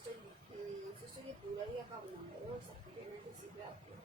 Sister ये पूरा ही account number है और सबकी पेमेंट इसी पे आपकी है।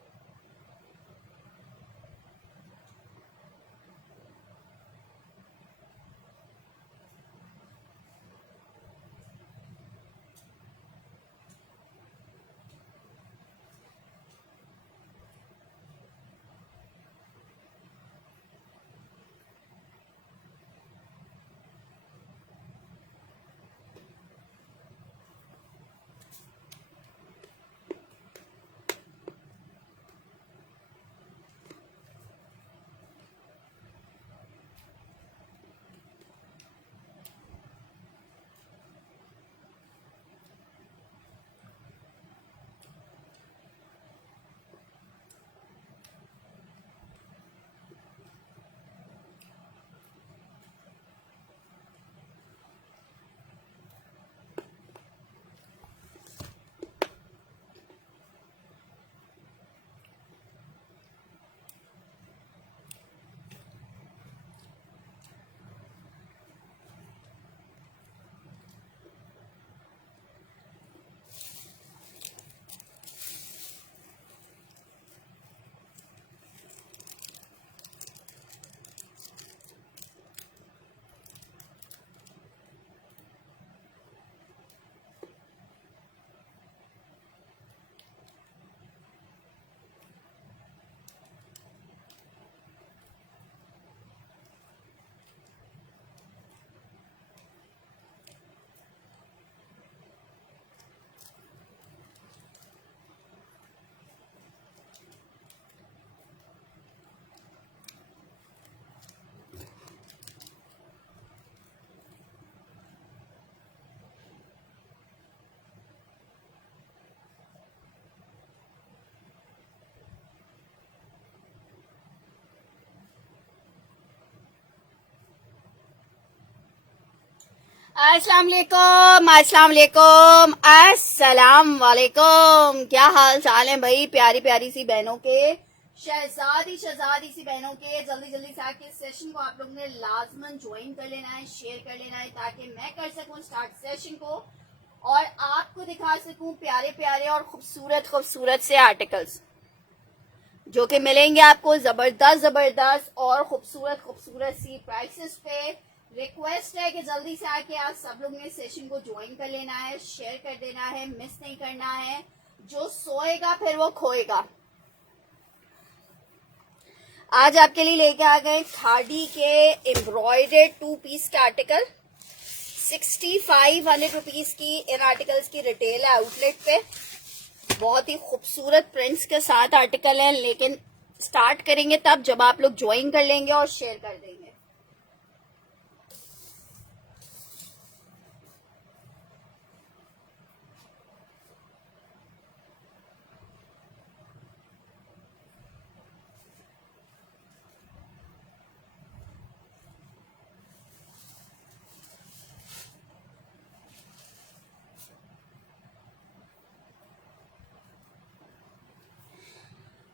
अस्सलाम वालेकुम, अस्सलाम वालेकुम, अस्सलाम वालेकुम। क्या हाल चाल है भाई प्यारी प्यारी सी बहनों के, शहजादी शहजादी सी बहनों के। जल्दी जल्दी से आके सेशन को आप लोग ने लाजमन ज्वाइन कर लेना है, शेयर कर लेना है ताकि मैं कर सकूं स्टार्ट सेशन को और आपको दिखा सकूं प्यारे प्यारे और खूबसूरत खूबसूरत से आर्टिकल्स जो कि मिलेंगे आपको जबरदस्त जबरदस्त और खूबसूरत खूबसूरत सी प्राइसेस पे। रिक्वेस्ट है कि जल्दी से आके आप सब लोग ने सेशन को ज्वाइन कर लेना है, शेयर कर देना है, मिस नहीं करना है। जो सोएगा फिर वो खोएगा। आज आपके लिए लेके आ गए खादी के एम्ब्रॉयडर्ड 2 पीस के आर्टिकल। 6500 रुपीज की इन आर्टिकल्स की रिटेल है आउटलेट पे। बहुत ही खूबसूरत प्रिंट्स के साथ आर्टिकल है, लेकिन स्टार्ट करेंगे तब जब आप लोग ज्वाइन कर लेंगे और शेयर कर देंगे।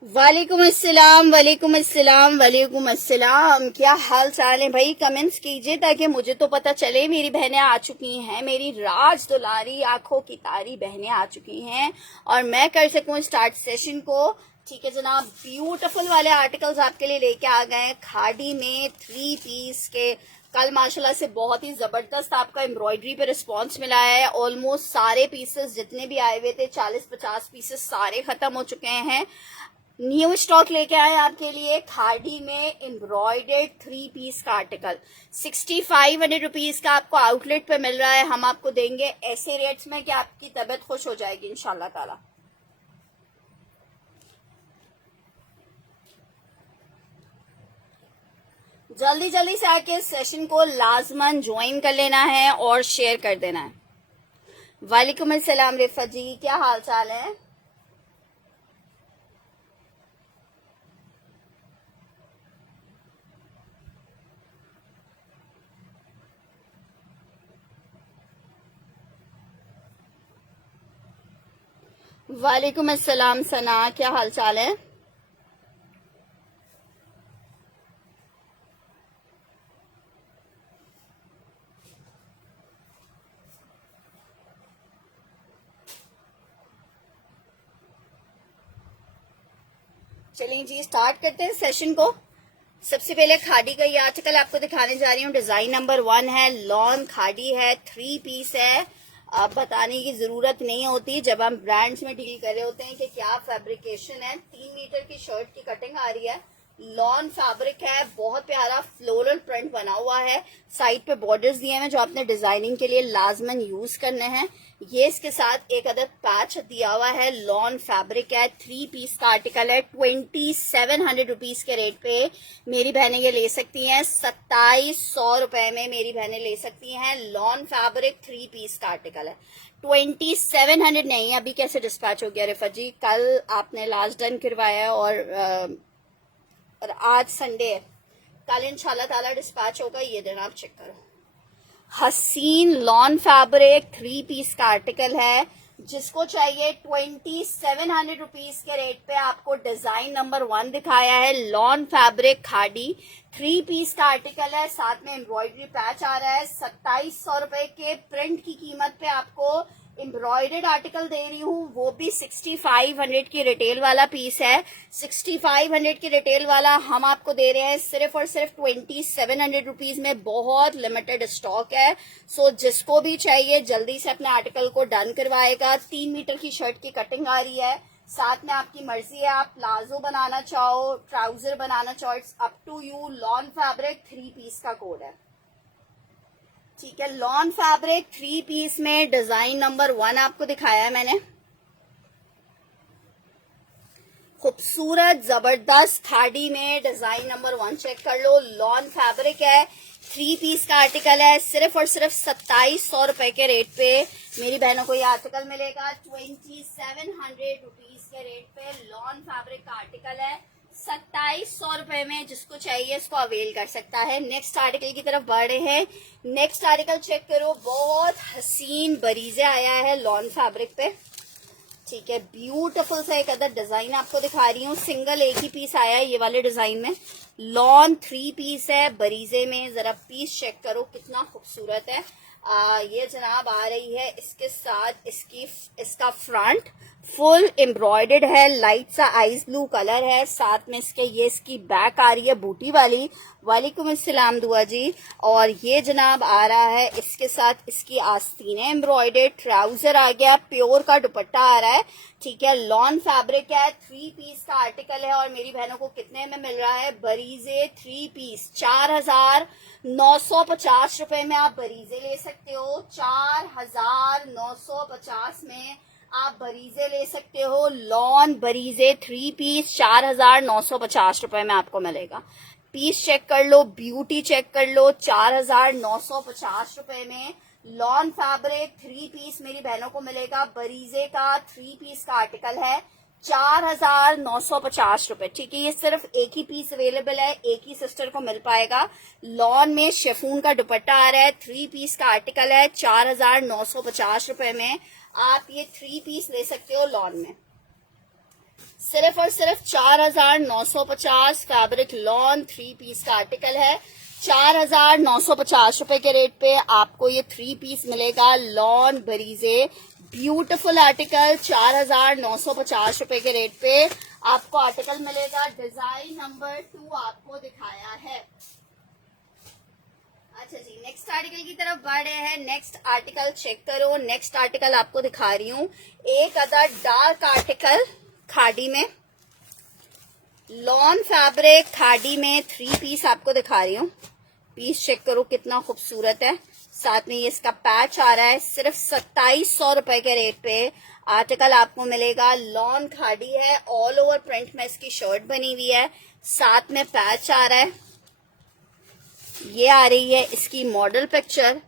वालेकुम अस्सलाम, वालेकुम अस्सलाम, वालेकुम अस्सलाम। क्या हाल चाल है भाई? कमेंट्स कीजिए ताकि मुझे तो पता चले मेरी बहनें आ चुकी हैं, मेरी राज दुलारी आंखों की तारी बहनें आ चुकी हैं और मैं कर सकूं स्टार्ट सेशन को। ठीक है जनाब, ब्यूटीफुल वाले आर्टिकल्स आपके लिए लेके आ गए खादी में 3 पीस के। कल माशाल्लाह से बहुत ही जबरदस्त आपका एम्ब्रॉयडरी पे रिस्पांस मिला है। ऑलमोस्ट सारे पीसेस जितने भी आए हुए थे 40-50 पीसेस सारे खत्म हो चुके हैं। न्यू स्टॉक लेके आए आपके लिए खादी में एम्ब्रॉयडर्ड 3 पीस का आर्टिकल। 6500 रुपीज का आपको आउटलेट पे मिल रहा है। हम आपको देंगे ऐसे रेट्स में कि आपकी तबीयत खुश हो जाएगी इंशाल्लाह ताला। जल्दी जल्दी से आके सेशन को लाजमन ज्वाइन कर लेना है और शेयर कर देना है। वालेकुम अस्सलाम रिफत जी, क्या हाल चाल है? वालेकुम अस्सलाम सना, क्या हाल चाल है? चलिए जी स्टार्ट करते हैं सेशन को। सबसे पहले खाड़ी का ये आर्टिकल आपको दिखाने जा रही हूँ। डिजाइन नंबर 1 है, लॉन खाड़ी है, 3 पीस है। अब बताने की जरूरत नहीं होती जब हम ब्रांड्स में डील कर रहे होते हैं कि क्या फैब्रिकेशन है। 3 मीटर की शर्ट की कटिंग आ रही है, लॉन फैब्रिक है, बहुत प्यारा फ्लोरल प्रिंट बना हुआ है। साइड पे बॉर्डर्स दिए हैं जो आपने डिजाइनिंग के लिए लाजमन यूज करने हैं। ये इसके साथ एक अदद पैच दिया हुआ है, लॉन फैब्रिक है, 3 पीस का आर्टिकल है। 2700 रुपीज के रेट पे मेरी बहनें ये ले सकती हैं। 2700 रुपए में मेरी बहनें ले सकती हैं। लॉन फैब्रिक 3 पीस का आर्टिकल है। 2700 नहीं, अभी कैसे डिस्पैच हो गया रिफा जी? कल आपने लास्ट डन करवाया और आज संडे है, कल इंशाल्लाह ताला डिस्पैच होगा। ये दिन आप चेक करो। हसीन लॉन फैब्रिक 3 पीस का आर्टिकल है। जिसको चाहिए 2700 रुपीज के रेट पे आपको डिजाइन नंबर 1 दिखाया है। लॉन फैब्रिक खाड़ी 3 पीस का आर्टिकल है, साथ में एम्ब्रॉयडरी पैच आ रहा है। 2700 रुपए के प्रिंट की कीमत पे आपको एम्ब्रॉयडर्ड आर्टिकल दे रही हूँ, वो भी 6500 की रिटेल वाला पीस है। 6500 की रिटेल वाला हम आपको दे रहे हैं सिर्फ और सिर्फ 2700 रुपीज में। बहुत लिमिटेड स्टॉक है, सो जिसको भी चाहिए जल्दी से अपने आर्टिकल को डन करवाएगा। 3 मीटर की शर्ट की कटिंग आ रही है, साथ में आपकी मर्जी है, आप प्लाजो बनाना चाहो, ट्राउजर बनाना चाहो, it's up to you. Lawn fabric 3 piece का कोड है, ठीक है। लॉन फैब्रिक 3 पीस में डिजाइन नंबर 1 आपको दिखाया है मैंने। खूबसूरत जबरदस्त खाड़ी में डिजाइन नंबर 1 चेक कर लो। लॉन फैब्रिक है, 3 पीस का आर्टिकल है। सिर्फ और सिर्फ 2700 रुपए के रेट पे मेरी बहनों को ये आर्टिकल मिलेगा। 2700 रुपीज के रेट पे लॉन फैब्रिक का आर्टिकल है। 2700 रुपए में जिसको चाहिए इसको अवेल कर सकता है। नेक्स्ट आर्टिकल की तरफ बढ़ रहे हैं। नेक्स्ट आर्टिकल चेक करो, बहुत हसीन बरीजे आया है लॉन फैब्रिक पे, ठीक है। ब्यूटीफुल सा एक अदर डिजाइन आपको दिखा रही हूँ। सिंगल एक ही पीस आया है ये वाले डिजाइन में। लॉन 3 पीस है बरीजे में, जरा पीस चेक करो कितना खूबसूरत है। ये जनाब आ रही है इसके साथ इसका फ्रंट फुल एम्ब्रॉयडर्ड है, लाइट सा आइस ब्लू कलर है। साथ में इसकी बैक आ रही है बूटी वाली। वालेकुम अस्सलाम दुआ जी। और ये जनाब आ रहा है इसके साथ इसकी आस्तीनें एम्ब्रॉयडर्ड। ट्राउजर आ गया, प्योर का दुपट्टा आ रहा है, ठीक है। लॉन फैब्रिक है, 3 पीस का आर्टिकल है। और मेरी बहनों को कितने में मिल रहा है? बरीजे 3 पीस 4950 रुपए में आप बरीजे ले सकते हो। 4950 में आप बरीजे ले सकते हो। लॉन बरीजे 3 पीस 4950 रुपए में आपको मिलेगा। पीस चेक कर लो, ब्यूटी चेक कर लो। 4950 रुपए में लॉन फैब्रिक 3 पीस मेरी बहनों को मिलेगा। बरीजे का 3 पीस का आर्टिकल है, 4950 रुपए, ठीक है। ये सिर्फ एक ही पीस अवेलेबल है, एक ही सिस्टर को मिल पाएगा। लॉन में शेफून का दुपट्टा आ रहा है, 3 पीस का आर्टिकल है। 4950 रुपए में आप ये 3 पीस ले सकते हो लॉन में। सिर्फ और सिर्फ 4950 फैब्रिक लॉन 3 पीस का आर्टिकल है। 4950 रुपए के रेट पे आपको ये 3 पीस मिलेगा। लॉन बरीजे ब्यूटीफुल आर्टिकल 4950 रुपए के रेट पे आपको आर्टिकल मिलेगा। डिजाइन नंबर 2 आपको दिखाया है। अच्छा जी, नेक्स्ट आर्टिकल की तरफ बढ़ रहे हैं। नेक्स्ट आर्टिकल चेक करो। नेक्स्ट आर्टिकल आपको दिखा रही हूँ एक अदर डार्क आर्टिकल खाड़ी में। लॉन फैब्रिक खाड़ी में 3 पीस आपको दिखा रही हूँ। पीस चेक करो कितना खूबसूरत है। साथ में ये इसका पैच आ रहा है। सिर्फ 2700 रुपए के रेट पे आर्टिकल आपको मिलेगा। लॉन खाड़ी है, ऑल ओवर प्रिंट में इसकी शर्ट बनी हुई है। साथ में पैच आ रहा है। ये आ रही है इसकी मॉडल पिक्चर।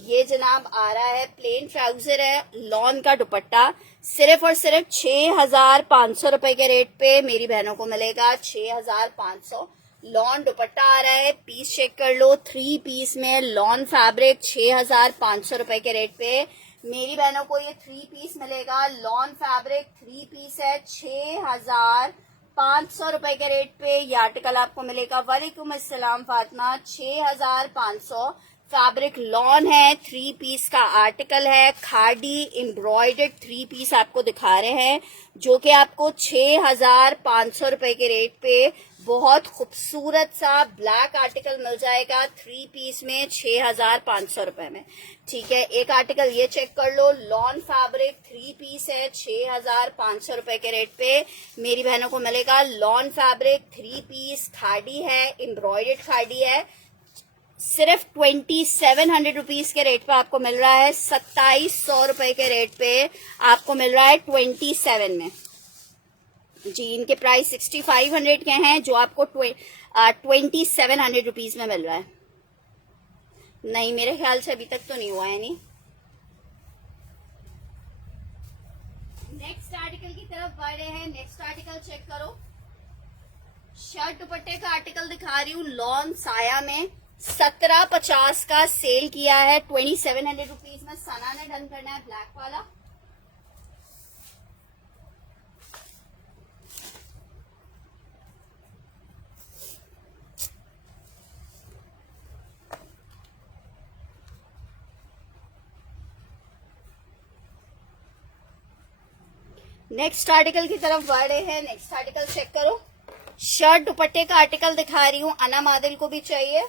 ये जनाब आ रहा है प्लेन ट्राउजर है, लॉन का दुपट्टा। सिर्फ और सिर्फ 6500 रुपए के रेट पे मेरी बहनों को मिलेगा। 6500 लॉन दुपट्टा आ रहा है। पीस चेक कर लो, 3 पीस में लॉन फैब्रिक 6500 रुपए के रेट पे मेरी बहनों को ये 3 पीस मिलेगा। लॉन फैब्रिक 3 पीस है, 6500 रुपए के रेट पे ये आर्टिकल आपको मिलेगा। वालेकुम अस्सलाम फातिमा। 6500 फैब्रिक लॉन है, 3 पीस का आर्टिकल है, खादी एम्ब्रॉयडर्ड 3 पीस आपको दिखा रहे हैं, जो कि आपको 6,500 रुपए के रेट पे बहुत खूबसूरत सा ब्लैक आर्टिकल मिल जाएगा 3 पीस में 6,500 रुपए में। ठीक है, एक आर्टिकल ये चेक कर लो, लॉन फैब्रिक 3 पीस है 6,500 रुपए के रेट पे मेरी बहनों को मिलेगा। लॉन फैब्रिक 3 पीस खादी है, एम्ब्रॉयडर्ड खादी है, सिर्फ 2700 रुपीज के रेट पे आपको मिल रहा है। 2700 रुपए के रेट पे आपको मिल रहा है 27 में। जी, इनके प्राइस 6500 के हैं, जो आपको 2700 रुपीज में मिल रहा है। नहीं, मेरे ख्याल से अभी तक तो नहीं हुआ है। नहीं, नेक्स्ट आर्टिकल की तरफ बढ़ रहे हैं। नेक्स्ट आर्टिकल चेक करो, शर्ट दुपट्टे का आर्टिकल दिखा रही हूँ लॉन साया में। 1750 का सेल किया है 2700 रुपीज में। सना ने डन करना है ब्लैक वाला। नेक्स्ट आर्टिकल की तरफ बढ़ रहे हैं। नेक्स्ट आर्टिकल चेक करो, शर्ट दुपट्टे का आर्टिकल दिखा रही हूँ, अना मादिल को भी चाहिए।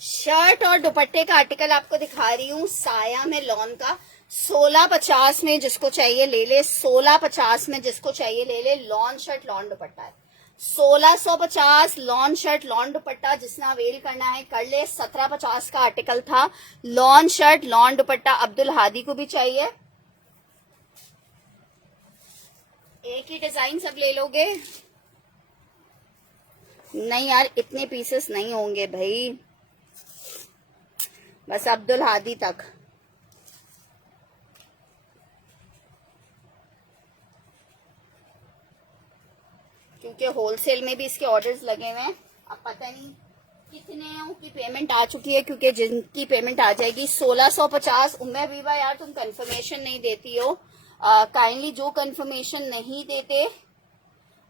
शर्ट और दुपट्टे का आर्टिकल आपको दिखा रही हूँ साया में लॉन का। 1650 में जिसको चाहिए ले ले, 1650 में जिसको चाहिए ले ले। लॉन शर्ट लॉन दुपट्टा है, 1650 लॉन शर्ट लॉन दुपट्टा, जिसने अवेल करना है कर ले। 1750 का आर्टिकल था, लॉन शर्ट लॉन दुपट्टा। अब्दुल हादी को भी चाहिए। एक ही डिजाइन सब ले लोगे? नहीं यार, इतने पीसेस नहीं होंगे भाई, बस अब्दुल हादी तक। क्योंकि होलसेल में भी इसके ऑर्डर्स लगे हुए हैं। अब पता नहीं कितने की पेमेंट आ चुकी है, क्योंकि जिनकी पेमेंट आ जाएगी 1650। उम्मे बीबा यार तुम कंफर्मेशन नहीं देती हो, काइंडली जो कंफर्मेशन नहीं देते।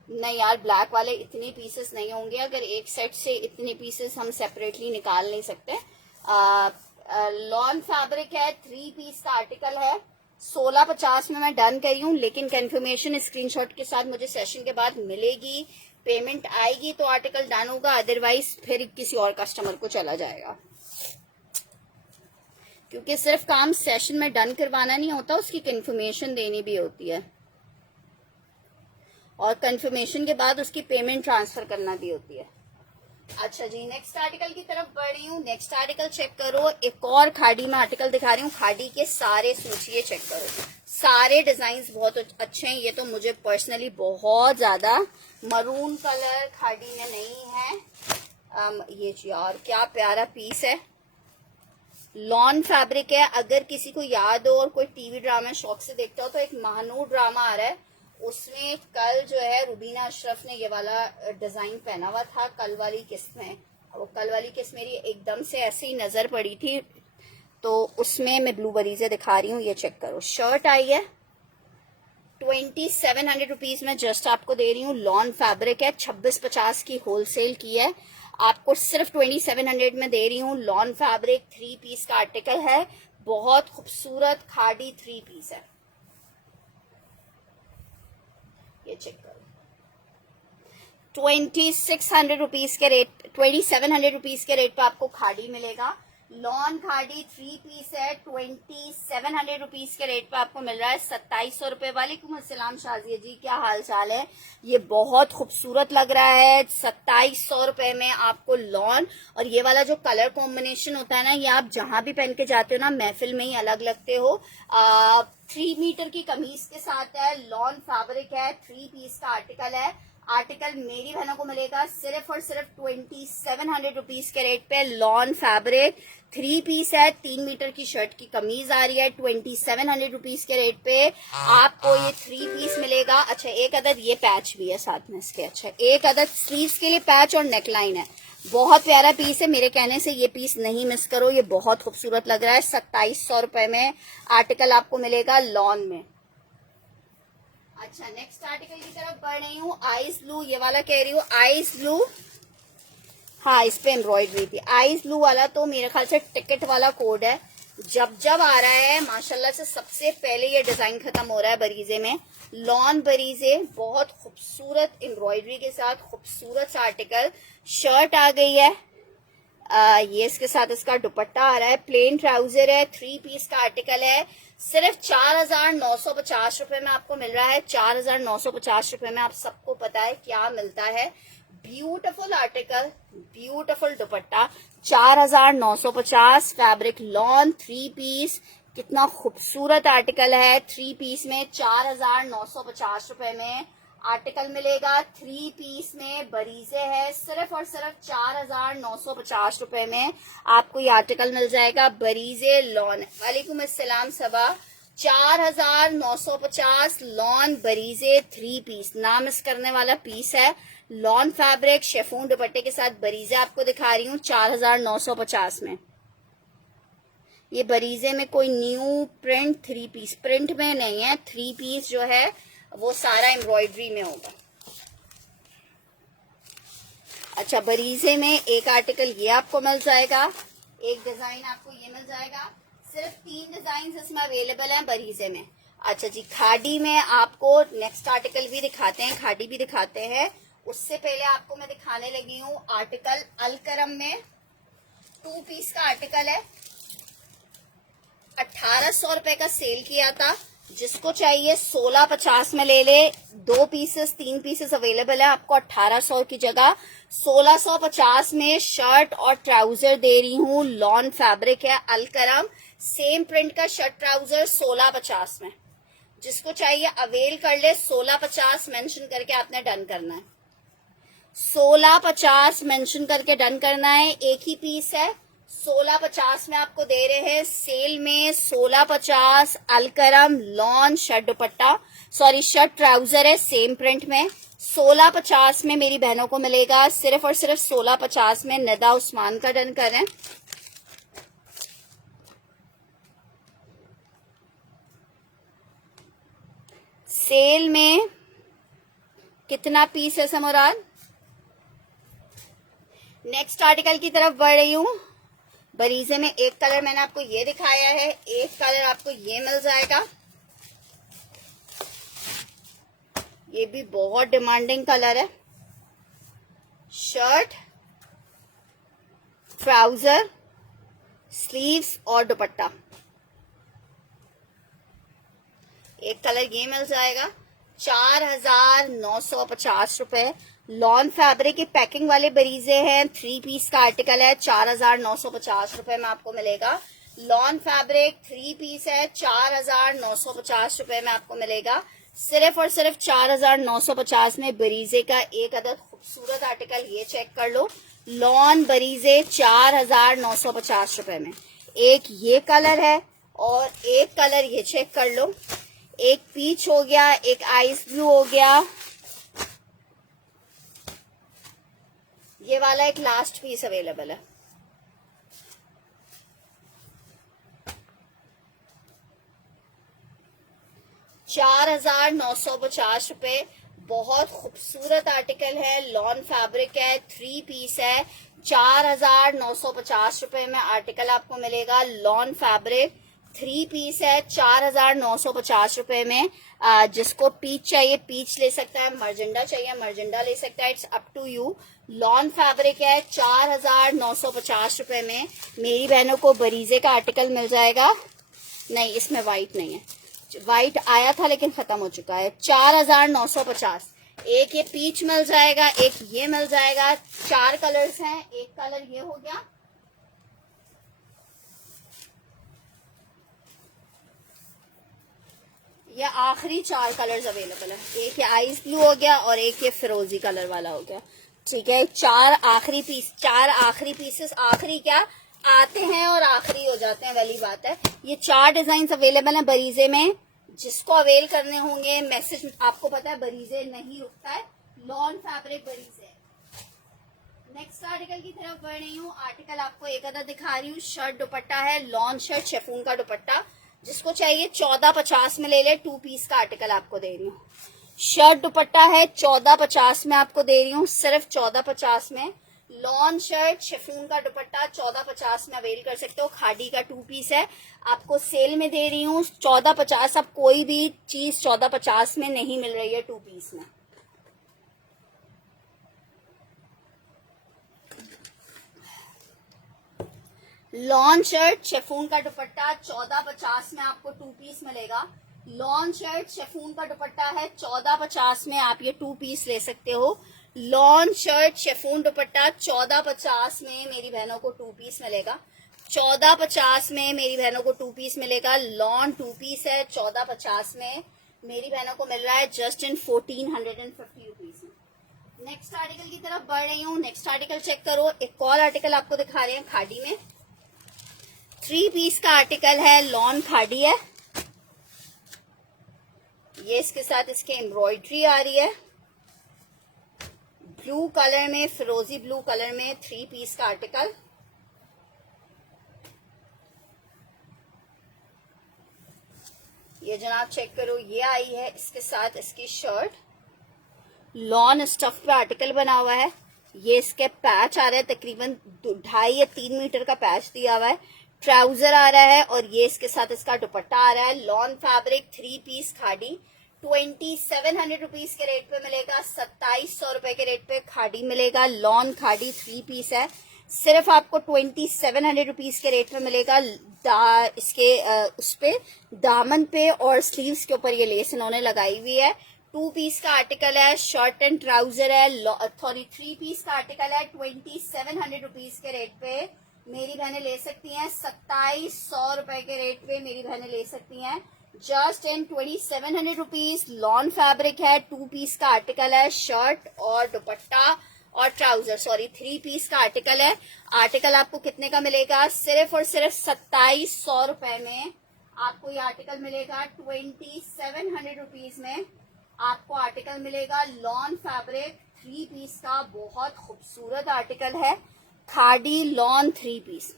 नहीं यार, ब्लैक वाले इतने पीसेस नहीं होंगे। अगर एक सेट से इतने पीसेस हम सेपरेटली निकाल नहीं सकते। लॉन फैब्रिक है, 3 पीस का आर्टिकल है, 1650 में मैं डन करी हूँ। लेकिन कंफर्मेशन स्क्रीनशॉट के साथ मुझे सेशन के बाद मिलेगी, पेमेंट आएगी तो आर्टिकल डन होगा, अदरवाइज फिर किसी और कस्टमर को चला जाएगा। क्योंकि सिर्फ काम सेशन में डन करवाना नहीं होता, उसकी कंफर्मेशन देनी भी होती है, और कंफर्मेशन के बाद उसकी पेमेंट ट्रांसफर करना भी होती है। अच्छा जी, नेक्स्ट आर्टिकल की तरफ बढ़ रही हूँ। नेक्स्ट आर्टिकल चेक करो, एक और खादी में आर्टिकल दिखा रही हूँ। खादी के सारे सूचिए चेक करो, सारे डिजाइन बहुत अच्छे हैं। ये तो मुझे पर्सनली बहुत ज्यादा, मरून कलर खादी में नहीं है। ये यार क्या प्यारा पीस है, लॉन फैब्रिक है। अगर किसी को याद हो और कोई टीवी ड्रामा शौक से देखता हो, तो एक महानूर ड्रामा आ रहा है, उसमें कल जो है रुबीना अशरफ ने ये वाला डिजाइन पहना हुआ था कल वाली किस्त में। वो कल वाली किस्त मेरी एकदम से ऐसे ही नजर पड़ी थी, तो उसमें मैं ब्लू बरीजे दिखा रही हूँ। ये चेक करो, शर्ट आई है 2700 रुपीज में जस्ट आपको दे रही हूँ। लॉन फैब्रिक है, 2650 की होलसेल की है, आपको सिर्फ 2700 में दे रही हूँ। लॉन फैब्रिक 3 पीस का आर्टिकल है, बहुत खूबसूरत खादी 3 पीस है। ये चेक करो, 2600 रुपीज के रेट, 2700 रुपीज के रेट पे आपको खादी मिलेगा। लॉन खादी 3 पीस है, 2700 रुपीज के रेट पे आपको मिल रहा है। 2700 रुपए। वालेकुम अस्सलाम शाजिया जी, क्या हाल चाल है? ये बहुत खूबसूरत लग रहा है। 2700 रुपए में आपको लॉन, और ये वाला जो कलर कॉम्बिनेशन होता है ना, ये आप जहां भी पहन के जाते हो ना, महफिल में ही अलग लगते हो। 3 मीटर की कमीज के साथ है, लॉन फैब्रिक है, 3 पीस का आर्टिकल है। आर्टिकल मेरी बहनों को मिलेगा सिर्फ और सिर्फ 2700 रुपीज के रेट पे। लॉन फैब्रिक 3 पीस है, 3 मीटर की शर्ट की कमीज आ रही है, 2700 रुपीज के रेट पे आपको ये 3 पीस मिलेगा। अच्छा, एक अदद ये पैच भी है साथ में इसके। अच्छा, एक अदद स्लीव्स के लिए पैच और नेकलाइन है। बहुत प्यारा पीस है, मेरे कहने से ये पीस नहीं मिस करो, ये बहुत खूबसूरत लग रहा है। 2700 रुपए में आर्टिकल आपको मिलेगा लॉन में। अच्छा, नेक्स्ट आर्टिकल की तरफ बढ़ रही हूँ। आइस ब्लू, ये वाला कह रही हूँ आइस ब्लू। हाँ, इस पे एम्ब्रॉयडरी थी। आइस ब्लू वाला तो मेरे ख्याल से टिकट वाला कोड है, जब जब आ रहा है माशाल्लाह से सबसे पहले ये डिजाइन खत्म हो रहा है बरीजे में। लॉन बरीजे, बहुत खूबसूरत एम्ब्रॉयडरी के साथ खूबसूरत सा आर्टिकल। शर्ट आ गई है, ये इसके साथ इसका दुपट्टा आ रहा है। प्लेन ट्राउजर है, 3 पीस का आर्टिकल है। सिर्फ 4950 रुपए में आपको मिल रहा है। 4950 रुपए में आप सबको पता है क्या मिलता है। Beautiful article, beautiful dupatta. 4950, fabric lawn, 3 piece. कितना खूबसूरत आर्टिकल है। 3 पीस में 4950 रुपए में आर्टिकल मिलेगा। 3 पीस में बरीजे है, सिर्फ और सिर्फ 4950 रुपए में आपको ये आर्टिकल मिल जाएगा। बरीजे लॉन। वालेकुम अस्सलाम सबा। 4950 लॉन बरीजे 3 पीस, ना मिस करने वाला पीस है। लॉन फैब्रिक शेफून दुपट्टे के साथ बरीजे आपको दिखा रही हूँ 4950 में। ये बरीजे में कोई न्यू प्रिंट 3 पीस, प्रिंट में नहीं है, 3 पीस जो है वो सारा एम्ब्रॉयडरी में होगा। अच्छा, बरीजे में एक आर्टिकल ये आपको मिल जाएगा, एक डिजाइन आपको ये मिल जाएगा। सिर्फ 3 डिजाइन इसमें अवेलेबल हैं बरीजे में। अच्छा जी, खाड़ी में आपको नेक्स्ट आर्टिकल भी दिखाते हैं, खाड़ी भी दिखाते हैं। उससे पहले आपको मैं दिखाने लगी हूँ आर्टिकल अलकरम में। 2 पीस का आर्टिकल है, 1800 रुपए का सेल किया था। जिसको चाहिए 1650 में ले ले। 2 पीसेस 3 पीसेस अवेलेबल है आपको 1800 की जगह 1650 में। शर्ट और ट्राउजर दे रही हूँ, लॉन फैब्रिक है, अलकरम, सेम प्रिंट का शर्ट ट्राउजर 1650 में। जिसको चाहिए अवेल कर ले। 1650 मेंशन करके आपने डन करना है। 1650 मेंशन करके डन करना है। एक ही पीस है, 1650 में आपको दे रहे हैं सेल में। 1650 अलकरम लॉन शर्ट दुपट्टा, सॉरी शर्ट ट्राउजर है सेम प्रिंट में। 1650 में मेरी बहनों को मिलेगा, सिर्फ और सिर्फ 1650 में। निदा उस्मान का डन करें। सेल में कितना पीस है समरान? नेक्स्ट आर्टिकल की तरफ बढ़ रही हूँ। बरीजे में एक कलर मैंने आपको ये दिखाया है, एक कलर आपको ये मिल जाएगा। ये भी बहुत डिमांडिंग कलर है। शर्ट, ट्राउजर, स्लीव्स और दुपट्टा। एक कलर ये मिल जाएगा। 4950 रुपए। लॉन फैब्रिक के पैकिंग वाले बरीजे हैं, 3 पीस का आर्टिकल है। 4950 रुपए में आपको मिलेगा। लॉन फैब्रिक 3 पीस है, 4950 रुपए में आपको मिलेगा। सिर्फ और सिर्फ 4950 में बरीजे का एक अदद खूबसूरत आर्टिकल ये चेक कर लो। लॉन बरीजे 4950 रुपए में। एक ये कलर है और एक कलर ये चेक कर लो। एक पीच हो गया, एक आइस ब्लू हो गया। ये वाला एक लास्ट पीस अवेलेबल है। ₹4950। बहुत खूबसूरत आर्टिकल है, लॉन फैब्रिक है, 3 पीस है। 4950 रुपए में आर्टिकल आपको मिलेगा। लॉन फैब्रिक 3 पीस है, 4950 रुपए में। जिसको पीच चाहिए पीच ले सकता है, मर्जेंडा चाहिए मर्जेंडा ले सकता है, it's up to you. Lawn fabric है, 4950 रुपए में मेरी बहनों को बरीजे का आर्टिकल मिल जाएगा। नहीं, इसमें व्हाइट नहीं है, व्हाइट आया था लेकिन खत्म हो चुका है। 4950। एक ये पीच मिल जाएगा, एक ये मिल जाएगा। 4 कलर्स हैं, एक कलर ये हो गया, ये आखिरी 4 कलर्स अवेलेबल है। एक ये आइस ब्लू हो गया और एक ये फिरोजी कलर वाला हो गया। ठीक है, 4 आखिरी पीस, 4 आखिरी पीसेस। आखिरी क्या, आते हैं और आखिरी हो जाते हैं, वाली बात है। ये 4 डिजाइन अवेलेबल हैं बरीजे में। जिसको अवेल करने होंगे मैसेज, आपको पता है बरीजे नहीं रुकता है। लॉन फैब्रिक बरीजे, नेक्स्ट आर्टिकल की तरफ बढ़ रही हूँ। आर्टिकल आपको एक अदर दिखा रही हूँ। शर्ट दुपट्टा है, लॉन शर्ट शेफून का दुपट्टा, जिसको चाहिए 1450 में ले ले। 2 पीस का आर्टिकल आपको दे रही हूँ। शर्ट दुपट्टा है 1450 में आपको दे रही हूँ, सिर्फ 1450 में। लॉन शर्ट शेफून का दुपट्टा 1450 में अवेल कर सकते हो। खादी का 2 पीस है, आपको सेल में दे रही हूँ 1450। अब कोई भी चीज 1450 में नहीं मिल रही है 2 पीस में। लॉन शर्ट शेफून का दुपट्टा 1450 में आपको 2 पीस मिलेगा। लॉन शर्ट शेफून का दुपट्टा है 1450 में, आप ये 2 पीस ले सकते हो। लॉन शर्ट शेफून दुपट्टा 1450 में मेरी बहनों को 2 पीस मिलेगा। 1450 में मेरी बहनों को 2 पीस मिलेगा। लॉन 2 पीस है 1450 में मेरी बहनों को मिल रहा है जस्ट इन 1450 रुपीज में। नेक्स्ट आर्टिकल की तरफ बढ़ रही हूँ। नेक्स्ट आर्टिकल चेक करो। एक और आर्टिकल आपको दिखा रहे हैं खादी में। 3 पीस का आर्टिकल है, लॉन खादी है। ये इसके साथ इसके एम्ब्रॉयडरी आ रही है ब्लू कलर में, फिरोजी ब्लू कलर में। 3 पीस का आर्टिकल, ये जनाब चेक करो, ये आई है इसके साथ इसकी शर्ट। लॉन स्टफ पे आर्टिकल बना हुआ है। ये इसके पैच आ रहा है, तकरीबन 2.5 या 3 मीटर का पैच दिया हुआ है। ट्राउजर आ रहा है और ये इसके साथ इसका दुपट्टा आ रहा है। Lawn fabric 3 piece khadi 2700 rupees के रेट पे मिलेगा। 2700 रुपए के रेट पे खादी मिलेगा। लॉन खादी 3 पीस है, सिर्फ आपको 2700 रुपीज के रेट पे मिलेगा। इसके उस पे दामन पे और स्लीव्स के ऊपर ये लेस इन्होंने लगाई हुई है। 2 पीस का आर्टिकल है, शर्ट एंड ट्राउजर है। सॉरी 3 पीस का आर्टिकल है। 2700 रुपीज के रेट पे मेरी बहनें ले सकती हैं। 2700 रुपए के रेट पे मेरी बहनें ले सकती हैं just in 2700 rupees. Lawn fabric है, 2 पीस का आर्टिकल है, शर्ट और दुपट्टा और ट्राउजर। सॉरी 3 पीस का आर्टिकल है। आर्टिकल आपको कितने का मिलेगा? सिर्फ और सिर्फ 2700 रुपए में आपको ये आर्टिकल मिलेगा। 2700 रुपीज में आपको आर्टिकल मिलेगा। लॉन फैब्रिक 3 पीस का बहुत खूबसूरत आर्टिकल है, khadi lawn 3 piece.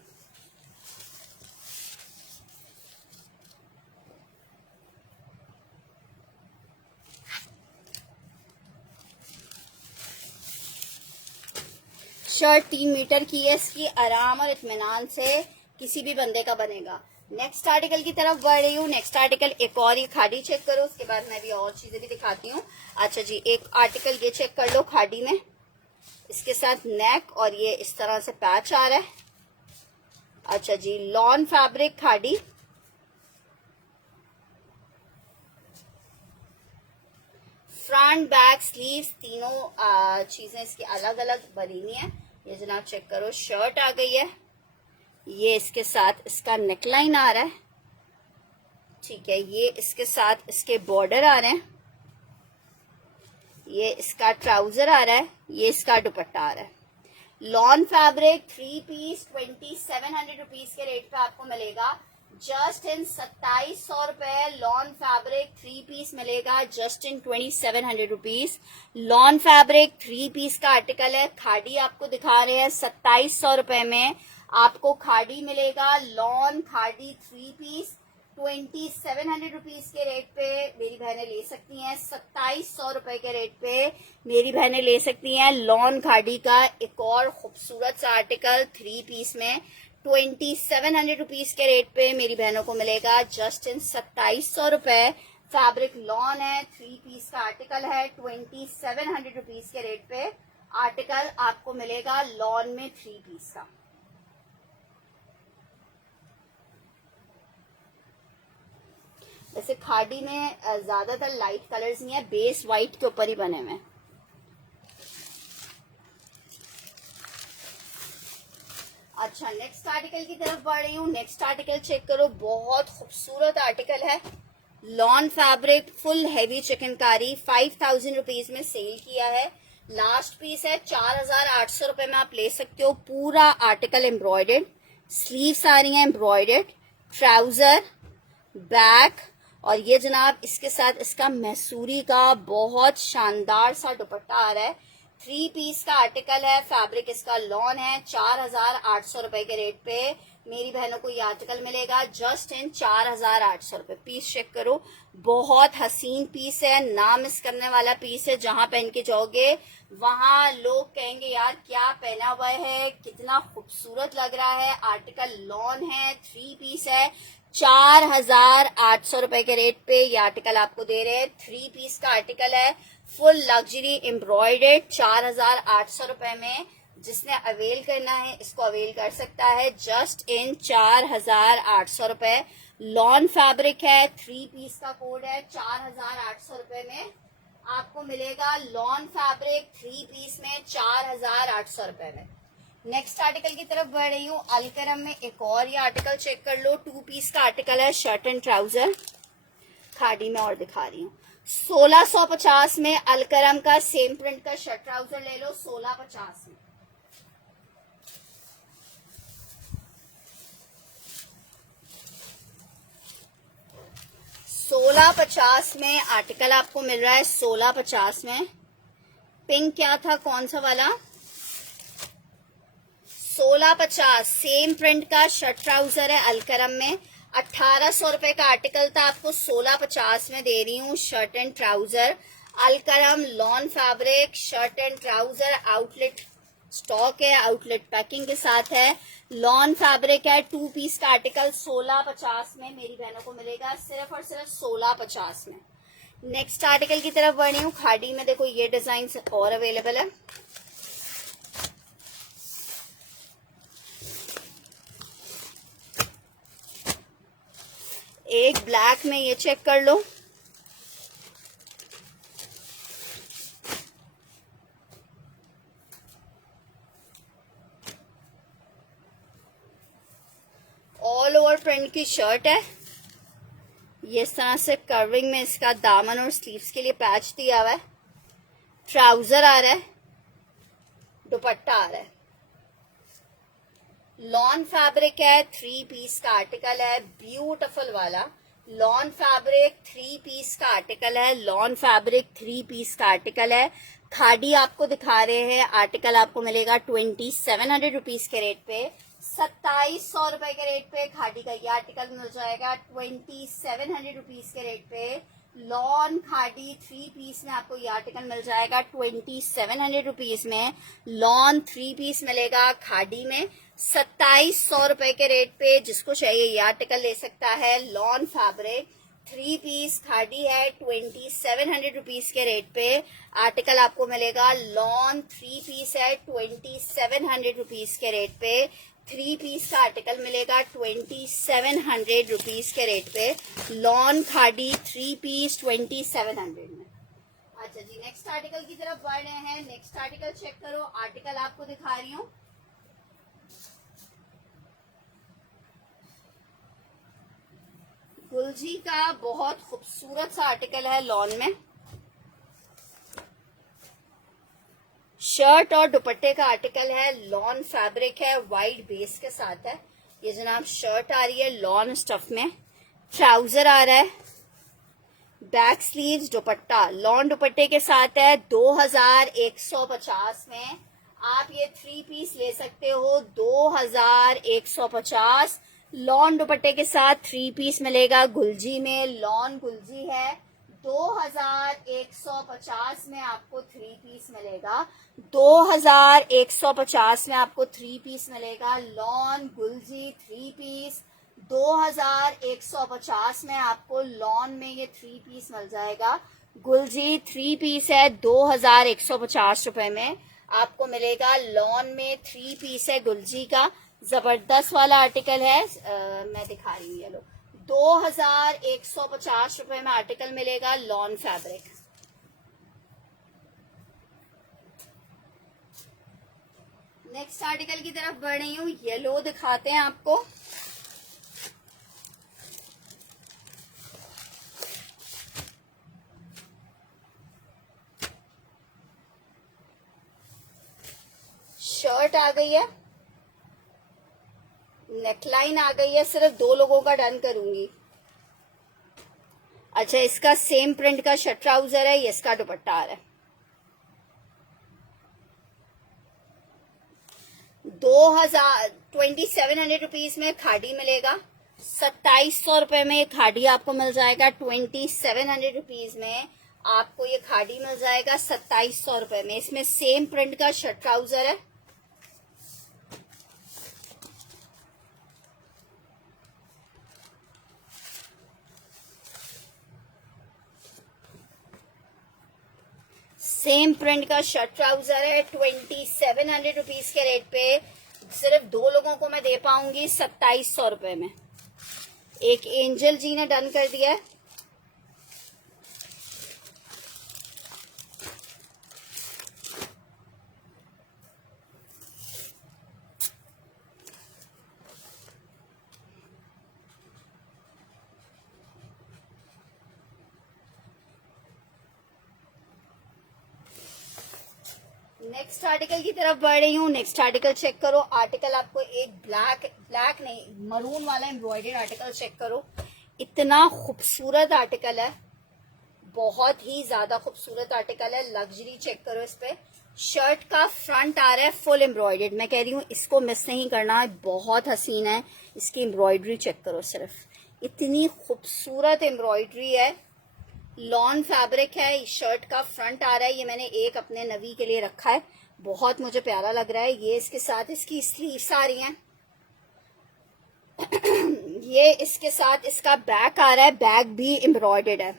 Shirt 3 metre की है, इसकी आराम और इत्मीनान से किसी भी बंदे का बनेगा। नेक्स्ट आर्टिकल की तरफ बढ़ रही हूँ। नेक्स्ट आर्टिकल एक और, ये खादी चेक करो, उसके बाद मैं भी और चीजें भी दिखाती हूँ। अच्छा जी, एक आर्टिकल ये चेक कर लो खादी में, इसके साथ नेक और ये इस तरह से पैच आ रहा है। अच्छा जी, lawn fabric khadi, front back sleeves तीनों चीजें इसकी अलग अलग बनी हुई है। ये जनाब चेक करो, शर्ट आ गई है, ये इसके साथ इसका नेकलाइन आ रहा है, ठीक है। ये इसके साथ इसके बॉर्डर आ रहे हैं, ये इसका ट्राउजर आ रहा है, ये इसका दुपट्टा आ रहा है। लॉन फैब्रिक 3 पीस 2700 रुपीज के रेट पे आपको मिलेगा जस्ट इन 2700 रुपए। लॉन फैब्रिक 3 पीस मिलेगा just in 2700 rupees. Lawn fabric 3 piece का आर्टिकल है, खादी आपको दिखा रहे हैं 2700 रुपए में आपको खादी मिलेगा। लॉन खादी 3 पीस 2700 रुपीज के रेट पे मेरी बहनें ले सकती हैं। 2700 रुपए के रेट पे मेरी बहनें ले सकती हैं। लॉन खादी का एक और खूबसूरत सा आर्टिकल 3 पीस में 2700 रुपीज के रेट पे मेरी बहनों को मिलेगा जस्ट इन 2700 रुपए। फैब्रिक लॉन है, 3 पीस का आर्टिकल है, 2700 रुपीज के रेट पे आर्टिकल आपको मिलेगा लॉन में 3 पीस का। वैसे खादी में ज्यादातर लाइट कलर्स नहीं है, बेस व्हाइट के ऊपर ही बने हुए हैं। अच्छा, नेक्स्ट आर्टिकल की तरफ बढ़ रही हूँ। नेक्स्ट आर्टिकल चेक करो, बहुत खूबसूरत आर्टिकल है, lawn fabric full heavy chikankari 5000 rupees में सेल किया है। लास्ट पीस है, 4800 रुपए में आप ले सकते हो। पूरा आर्टिकल एम्ब्रॉयडर्ड, स्लीव्स आ रही हैं एम्ब्रॉयडर्ड, ट्राउजर, बैक और ये जनाब इसके साथ इसका मैसूरी का बहुत शानदार सा दुपट्टा आ रहा है। 3 पीस का आर्टिकल है, फैब्रिक इसका लॉन है, 4,800 रुपए के रेट पे मेरी बहनों को ये आर्टिकल मिलेगा जस्ट इन 4,800 रुपए। पीस चेक करो, बहुत हसीन पीस है, ना मिस करने वाला पीस है। जहां पहन के जाओगे वहां लोग कहेंगे यार क्या पहना हुआ है, कितना खूबसूरत लग रहा है। आर्टिकल लॉन है, 3 पीस है, 4,800 रुपए के रेट पे ये आर्टिकल आपको दे रहे हैं। 3 पीस का आर्टिकल है, फुल लग्जरी एम्ब्रॉयडर्ड, 4,800 रुपए में। जिसने अवेल करना है इसको अवेल कर सकता है जस्ट इन 4,800 रुपए। लॉन फैब्रिक है, 3 पीस का कोड है, 4,800 रुपए में आपको मिलेगा लॉन फैब्रिक 3 पीस में 4,800 रुपए में। नेक्स्ट आर्टिकल की तरफ बढ़ रही हूँ। अलकरम में एक और ये आर्टिकल चेक कर लो, 2 पीस का आर्टिकल है, शर्ट एंड ट्राउजर, खादी में और दिखा रही हूँ। 1650 में अलकरम का सेम प्रिंट का शर्ट ट्राउजर ले लो, 1650 में। 1650 में आर्टिकल आपको मिल रहा है, 1650 में। पिंक क्या था, कौन सा वाला, 1650 सेम प्रिंट का शर्ट ट्राउजर है अलकरम में। 1,800 रुपए का आर्टिकल था, आपको 1650 में दे रही हूँ। Shirt and trouser Alkaram lawn fabric, shirt and trouser outlet stock है, आउटलेट पैकिंग के साथ है, लॉन फैब्रिक है। 2 पीस का आर्टिकल 1650 में मेरी बहनों को मिलेगा, सिर्फ और सिर्फ 1650 में। नेक्स्ट आर्टिकल की तरफ बढ़ी हूँ। खादी में देखो ये डिजाइन और अवेलेबल है। एक ब्लैक में ये चेक कर लो, ऑल ओवर प्रिंट की शर्ट है। ये इस तरह से कर्विंग में इसका दामन और स्लीव्स के लिए पैच दिया हुआ है। ट्राउजर आ रहा है, दुपट्टा आ रहा है, लॉन फैब्रिक है, 3 पीस का आर्टिकल है, ब्यूटीफुल वाला लॉन फैब्रिक 3 पीस का आर्टिकल है, लॉन फैब्रिक 3 पीस का आर्टिकल है। खादी आपको दिखा रहे हैं, आर्टिकल आपको मिलेगा 2700 रुपीज के रेट पे, 2700 रुपए के रेट पे खादी का ये आर्टिकल मिल जाएगा 2700 रुपीज के रेट पे। लॉन खादी 3 पीस में आपको ये आर्टिकल मिल जाएगा 2700 रुपीज में। लॉन 3 पीस मिलेगा खादी में 2700 रुपए के रेट पे। जिसको चाहिए ये आर्टिकल ले सकता है। लॉन फैब्रिक 3 पीस खादी है, 2700 रुपीज के रेट पे आर्टिकल आपको मिलेगा। लॉन 3 पीस है, 2700 रुपीज के रेट पे। 3 पीस का आर्टिकल मिलेगा 2700 रुपीज के रेट पे। लॉन खादी 3 पीस 2700 में। अच्छा जी, नेक्स्ट आर्टिकल की तरफ बढ़ रहे हैं। नेक्स्ट आर्टिकल चेक करो, आर्टिकल आपको दिखा रही हूँ। गुलजी का बहुत खूबसूरत सा आर्टिकल है, लॉन में शर्ट और दुपट्टे का आर्टिकल है, लॉन फैब्रिक है, वाइट बेस के साथ है। ये जनाब शर्ट आ रही है लॉन स्टफ में, ट्राउजर आ रहा है, बैक स्लीव्स, दुपट्टा लॉन दुपट्टे के साथ है। 2150 में आप ये 3 पीस ले सकते हो, 2150 लॉन दुपट्टे के साथ 3 पीस मिलेगा। गुलजी में लॉन गुलजी है, 2150 में आपको 3 पीस मिलेगा। 2150 में आपको 3 पीस मिलेगा। लॉन गुलजी 3 पीस 2150 में आपको लॉन में ये 3 पीस मिल जाएगा। गुलजी 3 पीस है, 2150 रुपए में आपको मिलेगा। लॉन में 3 पीस है गुलजी का, जबरदस्त वाला आर्टिकल है। मैं दिखा रही हूँ, ये लो 2150 रुपए में आर्टिकल मिलेगा, लॉन फैब्रिक। नेक्स्ट आर्टिकल की तरफ बढ़ रही हूँ। येलो दिखाते हैं आपको। शर्ट आ गई है, नेकलाइन आ गई है, सिर्फ 2 लोगों का डन करूंगी। अच्छा, इसका सेम प्रिंट का शर्ट ट्राउजर है, ये इसका दुपट्टा आ रहा है। ₹2700 में खादी मिलेगा। 2700 रुपए में ये खादी आपको मिल जाएगा। ₹2700 में आपको ये खादी मिल जाएगा 2700 रुपए में। इसमें सेम प्रिंट का शर्ट ट्राउजर है। सेम प्रिंट का शर्ट ट्राउजर है। ₹2700 के रेट पे सिर्फ 2 लोगों को मैं दे पाऊंगी 2700 रुपए में। एक एंजल जी ने डन कर दिया है। नेक्स्ट आर्टिकल की तरफ बढ़ रही हूँ। नेक्स्ट आर्टिकल चेक करो। आर्टिकल आपको एक ब्लैक नहीं, मरून वाला एम्ब्रॉयडर्ड आर्टिकल चेक करो। इतना खूबसूरत आर्टिकल है, बहुत ही ज्यादा खूबसूरत आर्टिकल है। लग्जरी चेक करो इस पे। शर्ट का फ्रंट आ रहा है फुल एम्ब्रॉयडर्ड। मैं कह रही हूँ इसको मिस नहीं करना है, बहुत हसीन है। इसकी एम्ब्रॉयडरी चेक करो, सिर्फ इतनी खूबसूरत एम्ब्रॉयडरी है। लॉन फैब्रिक है। इस शर्ट का फ्रंट आ रहा है। ये मैंने एक अपने नवी के लिए रखा है, बहुत मुझे प्यारा लग रहा है। ये इसके साथ इसकी स्लीव्स आ रही हैं। ये इसके साथ इसका बैक आ रहा है, बैक भी एम्ब्रॉयडर्ड है।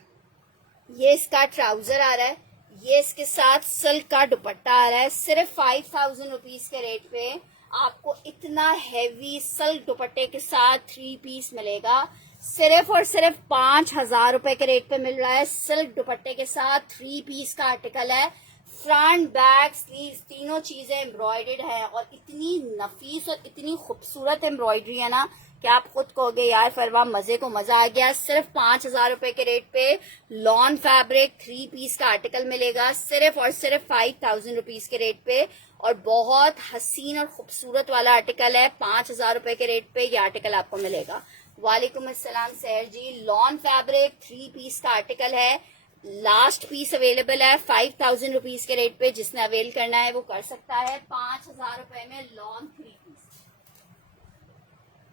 ये इसका ट्राउजर आ रहा है। ये इसके साथ सिल्क का दुपट्टा आ रहा है। सिर्फ 5000 रुपीज के रेट पे आपको इतना हैवी सिल्क दुपट्टे के साथ 3 पीस मिलेगा। सिर्फ और सिर्फ 5000 रुपए के रेट पे मिल रहा है। सिल्क दुपट्टे के साथ 3 पीस का आर्टिकल है। फ्रंट बैक स्लीव तीनों चीजें एम्ब्रॉयडर्ड है और इतनी नफीस और इतनी खूबसूरत एम्ब्रॉयडरी है ना कि आप खुद कहोगे यार फरवा मजे को मजा आ गया। सिर्फ 5000 रुपए के रेट पे लॉन फैब्रिक 3 पीस का आर्टिकल मिलेगा। सिर्फ और सिर्फ 5000 रुपीज के रेट पे और बहुत हसीन और खूबसूरत वाला आर्टिकल है। 5000 रुपए के रेट पे ये आर्टिकल आपको मिलेगा। वालेकुम अस्सलाम सहर जी। लॉन फैब्रिक 3 पीस का आर्टिकल है। लास्ट पीस अवेलेबल है 5000 रुपीज के रेट पे। जिसने अवेल करना है वो कर सकता है। 5000 रुपए में लॉन 3 पीस।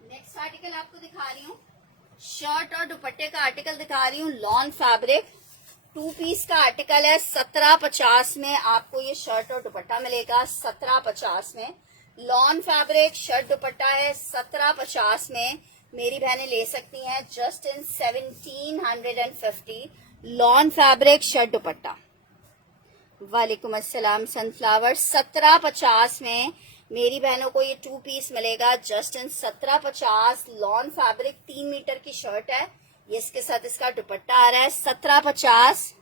नेक्स्ट आर्टिकल आपको दिखा रही हूँ, शर्ट और दुपट्टे का आर्टिकल दिखा रही हूँ। लॉन फैब्रिक 2 पीस का आर्टिकल है। 1750 में आपको ये शर्ट और दुपट्टा मिलेगा। 1750 में लॉन फैब्रिक शर्ट दुपट्टा है। 1750 में मेरी बहनें ले सकती हैं just in 1750। Lawn fabric shirt दुपट्टा। वालेकुम अस्सलाम सनफ्लावर। 1750 में मेरी बहनों को ये 2 पीस मिलेगा just in 1750। Lawn fabric 3 metre की शर्ट है। ये इसके साथ इसका दुपट्टा आ रहा है। 1750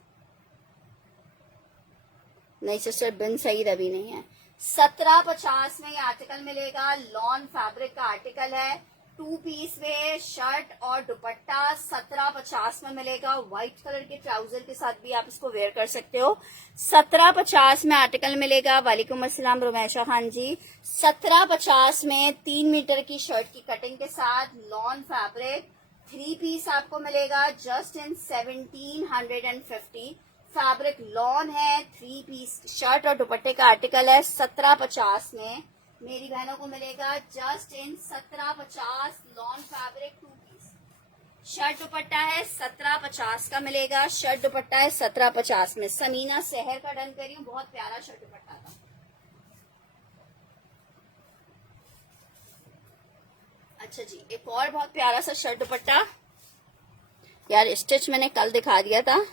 नहीं सिस्टर, बिन सही अभी नहीं है। 1750 में ये आर्टिकल मिलेगा। लॉन फैब्रिक का आर्टिकल है। 2 पीस में शर्ट और दुपट्टा 1750 में मिलेगा। व्हाइट कलर के ट्राउजर के साथ भी आप इसको वेयर कर सकते हो। 1750 में आर्टिकल मिलेगा। वालेकुम अस्सलाम रुमैशा खान जी। 1750 में 3 मीटर की शर्ट की कटिंग के साथ लॉन फैब्रिक 3 पीस आपको मिलेगा जस्ट इन 1750। फैब्रिक लॉन है। 3 पीस शर्ट और दुपट्टे का आर्टिकल है। 1750 में मेरी बहनों को मिलेगा just in 1750। Lawn fabric 2 piece shirt dupatta है। 1750 का मिलेगा। शर्ट दुपट्टा है 1750 में। समीना शहर का डन करी हूँ, बहुत प्यारा शर्ट दुपट्टा था। अच्छा जी, एक और बहुत प्यारा सा शर्ट दुपट्टा। यार स्टिच मैंने कल दिखा दिया था।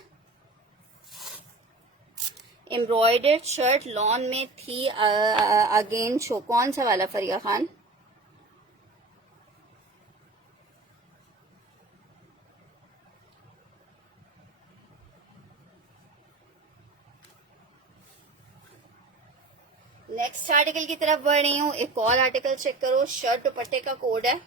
एम्ब्रॉयडर्ड शर्ट लॉन में थी। अगेन शो कौन सा वाला फरिया खान? नेक्स्ट आर्टिकल की तरफ बढ़ रही हूँ। एक और आर्टिकल चेक करो। शर्ट दुपट्टे का कोड है।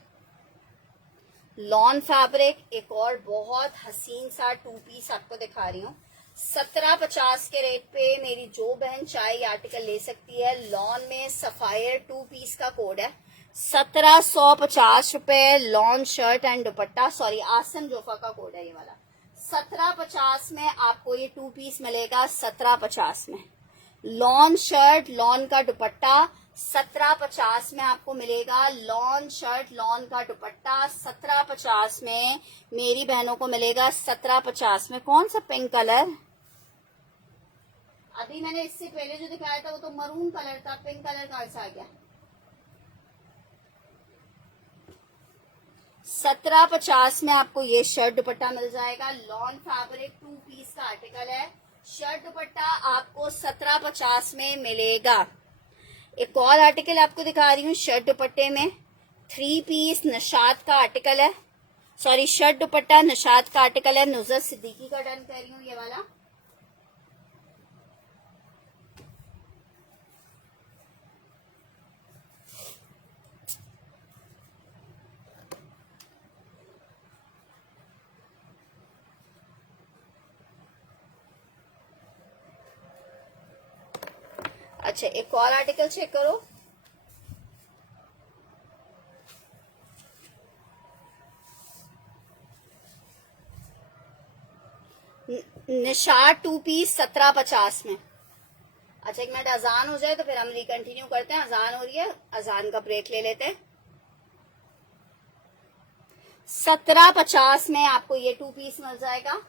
लॉन फैब्रिक एक और बहुत हसीन सा 2 पीस आपको दिखा रही हूँ। 1750 के रेट पे मेरी जो बहन चाहे ये आर्टिकल ले सकती है। लॉन में सफायर 2 पीस का कोड है। 1750 रुपए। Lawn shirt and dupatta, sorry आसन जोफा का कोड है ये वाला। 1750 में आपको ये 2 पीस मिलेगा। 1750 में लॉन शर्ट, लॉन का दुपट्टा 1750 में आपको मिलेगा। लॉन शर्ट, लॉन का दुपट्टा 1750 में मेरी बहनों को मिलेगा। 1750 में कौन सा पिंक कलर? अभी मैंने इससे पहले जो दिखाया था वो तो मरून कलर था, पिंक कलर कहाँ से आ गया? 1750 में आपको ये शर्ट दुपट्टा मिल जाएगा। लॉन फैब्रिक 2 पीस का आर्टिकल है। शर्ट दुपट्टा आपको 1750 में मिलेगा। एक और आर्टिकल आपको दिखा रही हूँ शर्ट दुपट्टे में। 3 पीस निशात का आर्टिकल है, सॉरी शर्ट दुपट्टा निशात का आर्टिकल है। नुजरत सिद्दीकी का डन कर रही हूँ ये वाला। अच्छा, एक और आर्टिकल चेक करो। निशात 2 पीस 1750 में। अच्छा, 1 मिनट अजान हो जाए तो फिर हम रिकंटिन्यू करते हैं। अजान हो रही है, अजान का ब्रेक ले लेते हैं। 1750 में आपको ये 2 पीस मिल जाएगा।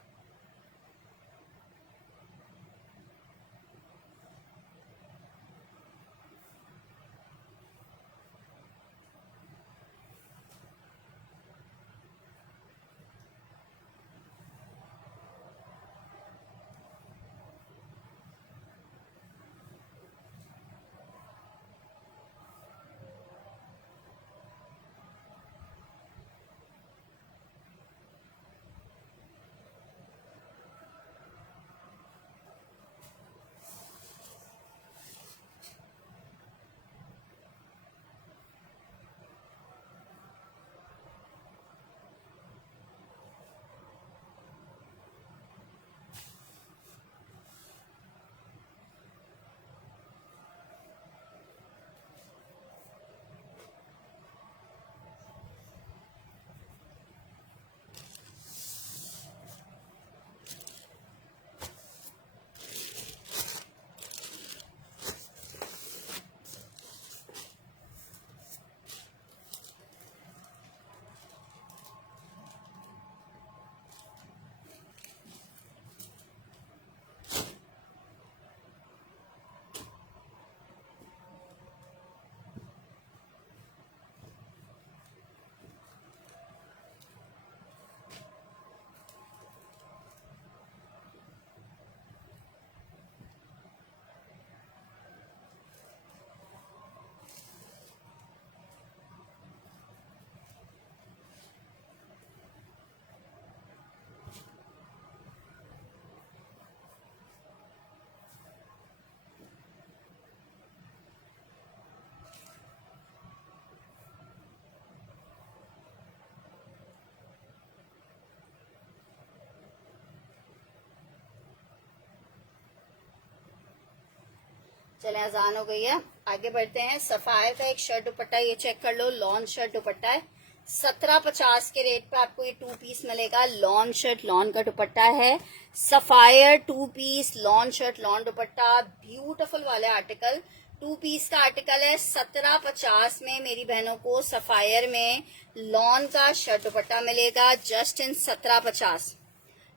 चले, अजान हो गई है, आगे बढ़ते हैं। सफायर का एक शर्ट दुपट्टा ये चेक कर लो। लॉन शर्ट दुपट्टा है। 1750 के रेट पे आपको ये 2 पीस मिलेगा। लॉन शर्ट, लॉन का दुपट्टा है। Sapphire 2 piece lawn shirt, lawn dupatta, beautiful वाले आर्टिकल। 2 पीस का आर्टिकल है। 1750 में मेरी बहनों को सफायर में लॉन का शर्ट दुपट्टा मिलेगा। Just in 1750।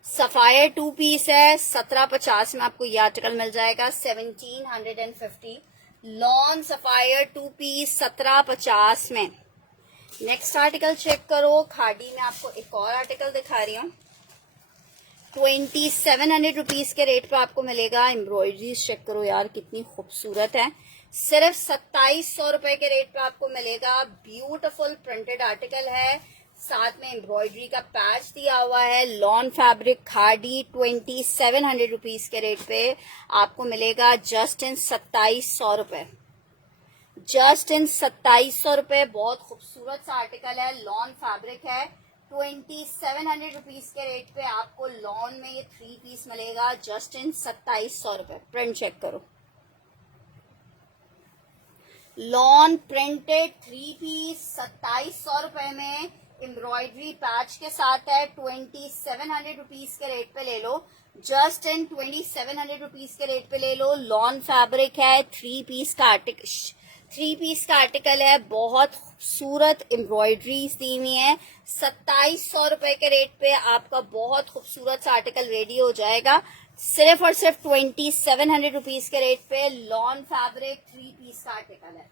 सफायर 2 पीस है। 1750 में आपको ये आर्टिकल मिल जाएगा। 1750 लॉन सफायर 2 पीस 1750 में। नेक्स्ट आर्टिकल चेक करो। खादी में आपको एक और आर्टिकल दिखा रही हूँ। 2700 रुपीज के रेट पे आपको मिलेगा। एम्ब्रॉयडरी चेक करो यार, कितनी खूबसूरत है। सिर्फ 2700 रुपए के रेट पे आपको मिलेगा। ब्यूटीफुल प्रिंटेड आर्टिकल है, साथ में एम्ब्रॉयडरी का पैच दिया हुआ है। लॉन फैब्रिक खादी 2700 रुपीज के रेट पे आपको मिलेगा। जस्ट इन 2700 रुपए। जस्ट इन 2700 रुपए। बहुत खूबसूरत सा आर्टिकल है। लॉन फैब्रिक है। 2700 रुपीज के रेट पे आपको लॉन में ये 3 पीस मिलेगा। जस्ट इन 2700 रुपए। प्रिंट चेक करो। लॉन प्रिंटेड 3 पीस 2700 रुपए में एम्ब्रॉयडरी पैच के साथ है। 2700 रुपीज के रेट पे ले लो। जस्ट इन 2700 रुपीज के रेट पे ले लो। लॉन फैब्रिक है, 3 पीस का आर्टिकल है, बहुत खूबसूरत एम्ब्रॉयडरीज दी हुई है। 2700 रुपए के रेट पे आपका बहुत खूबसूरत सा आर्टिकल रेडी हो जाएगा, सिर्फ और सिर्फ 2700 रुपीज के रेट पे। लॉन फैब्रिक 3 पीस का आर्टिकल है,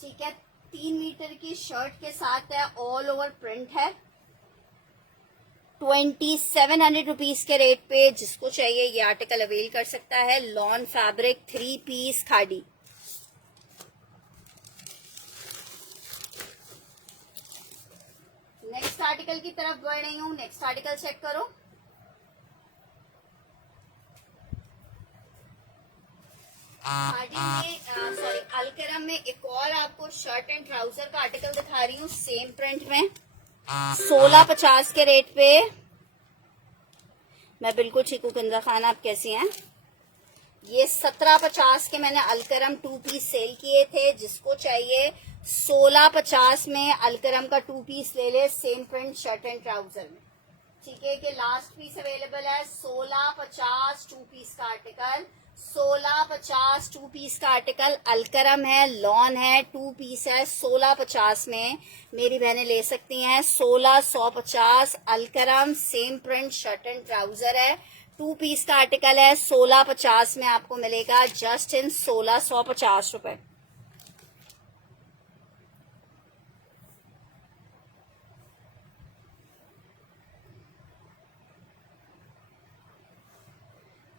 ठीक है। 3 मीटर की शर्ट के साथ है, ऑल ओवर प्रिंट है। 2700 रुपीज के रेट पे जिसको चाहिए ये आर्टिकल अवेल कर सकता है। Lawn fabric 3 piece khadi. Next article की तरफ बढ़ रही हूँ। नेक्स्ट आर्टिकल चेक करो। खादी में सॉरी अलकरम में एक और आपको शर्ट एंड ट्राउजर का आर्टिकल दिखा रही हूँ, सेम प्रिंट में 1650 के रेट पे। मैं बिल्कुल ठीक हूँ किंद्रा खान, आप कैसी हैं? ये 1750 के मैंने अलकरम 2 पीस सेल किए थे। जिसको चाहिए 1650 में अलकरम का 2 पीस ले ले, same print shirt and trouser में, ठीक है। कि लास्ट पीस अवेलेबल है 1650 2 पीस का आर्टिकल। 1650 2 पीस का आर्टिकल अलकरम है, लॉन है, 2 पीस है। 1650 में मेरी बहनें ले सकती हैं। 1650 Alkaram, same print shirt and trouser है, 2 पीस का आर्टिकल है। 1650 में आपको मिलेगा जस्ट इन 1650 रुपए।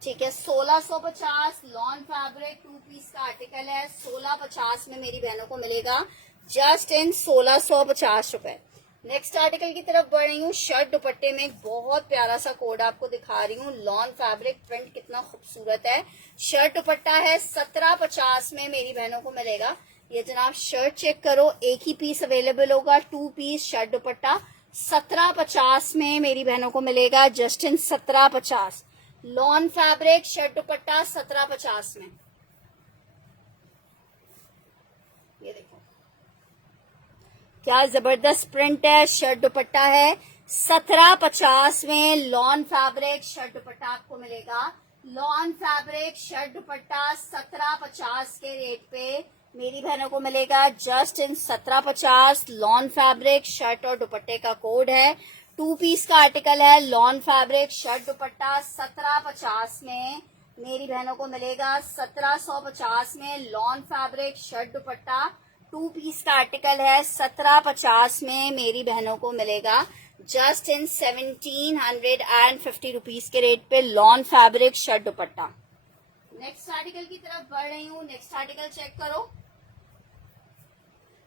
ठीक है, 1650 लॉन फैब्रिक 2 पीस का आर्टिकल है। 1650 में मेरी बहनों को मिलेगा जस्ट इन 1650 रुपए। नेक्स्ट आर्टिकल की तरफ बढ़ रही हूँ। शर्ट दुपट्टे में एक बहुत प्यारा सा कोड आपको दिखा रही हूँ। लॉन फैब्रिक प्रिंट कितना खूबसूरत है। शर्ट दुपट्टा है, 1750 में मेरी बहनों को मिलेगा। ये जनाब शर्ट चेक करो, एक ही पीस अवेलेबल होगा, 2 पीस शर्ट दुपट्टा 1750 में मेरी बहनों को मिलेगा just in 1750। Lawn fabric shirt दुपट्टा 1750 में। ये देखो क्या जबरदस्त प्रिंट है, शर्ट दुपट्टा है। 1750 में लॉन फैब्रिक शर्ट दुपट्टा आपको मिलेगा। लॉन फैब्रिक शर्ट दुपट्टा 1750 के रेट पे मेरी बहनों को मिलेगा just in 1750। Lawn fabric shirt और दुपट्टे का कोड है, 2 पीस का आर्टिकल है। लॉन फैब्रिक शर्ट दुपट्टा 1750 में मेरी बहनों को मिलेगा। 1750 में lawn fabric shirt dupatta 2 piece का आर्टिकल है। 1750 में मेरी बहनों को मिलेगा जस्ट इन 1750 रुपीज के रेट पे lawn fabric shirt dupatta. Next article की तरफ बढ़ रही हूँ। नेक्स्ट आर्टिकल चेक करो।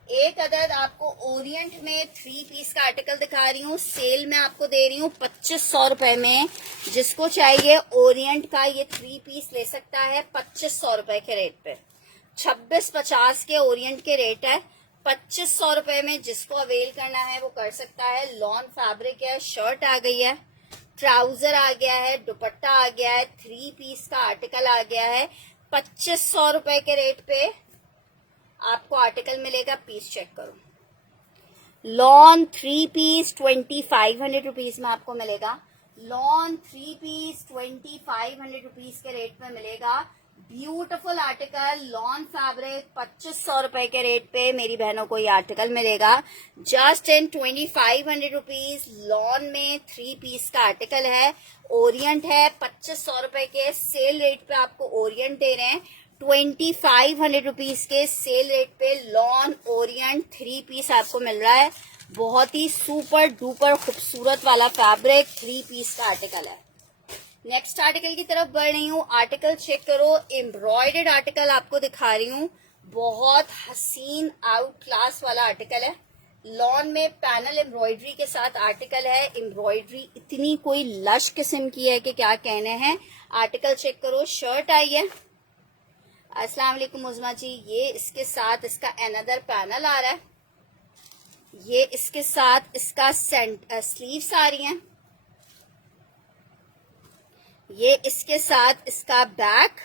एक अदद आपको ओरिएंट में 3 पीस का आर्टिकल दिखा रही हूँ, सेल में आपको दे रही हूँ 2500 रुपए में। जिसको चाहिए ओरिएंट का ये 3 पीस ले सकता है 2500 रुपए के रेट पे। 2650 के ओरिएंट के रेट है, 2500 रुपए में जिसको अवेल करना है वो कर सकता है। लॉन फैब्रिक है, शर्ट आ गई है, ट्राउजर आ गया है, दुपट्टा आ गया है, 3 पीस का आर्टिकल आ गया है। 2500 रुपए के रेट पे आपको आर्टिकल मिलेगा। पीस चेक करो। लॉन 3 पीस 2500 रुपीज में आपको मिलेगा। लॉन 3 पीस 2500 रुपीज के रेट में मिलेगा। ब्यूटीफुल आर्टिकल लॉन फैब्रिक 2500 रुपए के रेट पे मेरी बहनों को ये आर्टिकल मिलेगा जस्ट इन 2500 रुपीज। लॉन में 3 पीस का आर्टिकल है, ओरिएंट है, 2500 रुपए के सेल रेट पे आपको ओरिएंट दे रहे हैं। 2500 रुपीज के सेल रेट पे लॉन ओरिएंट 3 पीस आपको मिल रहा है। बहुत ही सुपर डुपर खूबसूरत वाला फैब्रिक 3 पीस का आर्टिकल है। नेक्स्ट आर्टिकल की तरफ बढ़ रही हूँ। आर्टिकल चेक करो, एम्ब्रॉयडर्ड आर्टिकल आपको दिखा रही हूँ। बहुत हसीन आउट क्लास वाला आर्टिकल है। लॉन में पैनल एम्ब्रॉयडरी के साथ आर्टिकल है। एम्ब्रॉयडरी इतनी कोई लश किस्म की है कि क्या कहने हैं। आर्टिकल चेक करो, शर्ट आई है। अस्सलाम वालेकुम उज़मा जी। ये इसके साथ इसका अनदर पैनल आ रहा है। ये इसके साथ इसका स्लीव्स आ रही हैं। ये इसके साथ इसका बैक,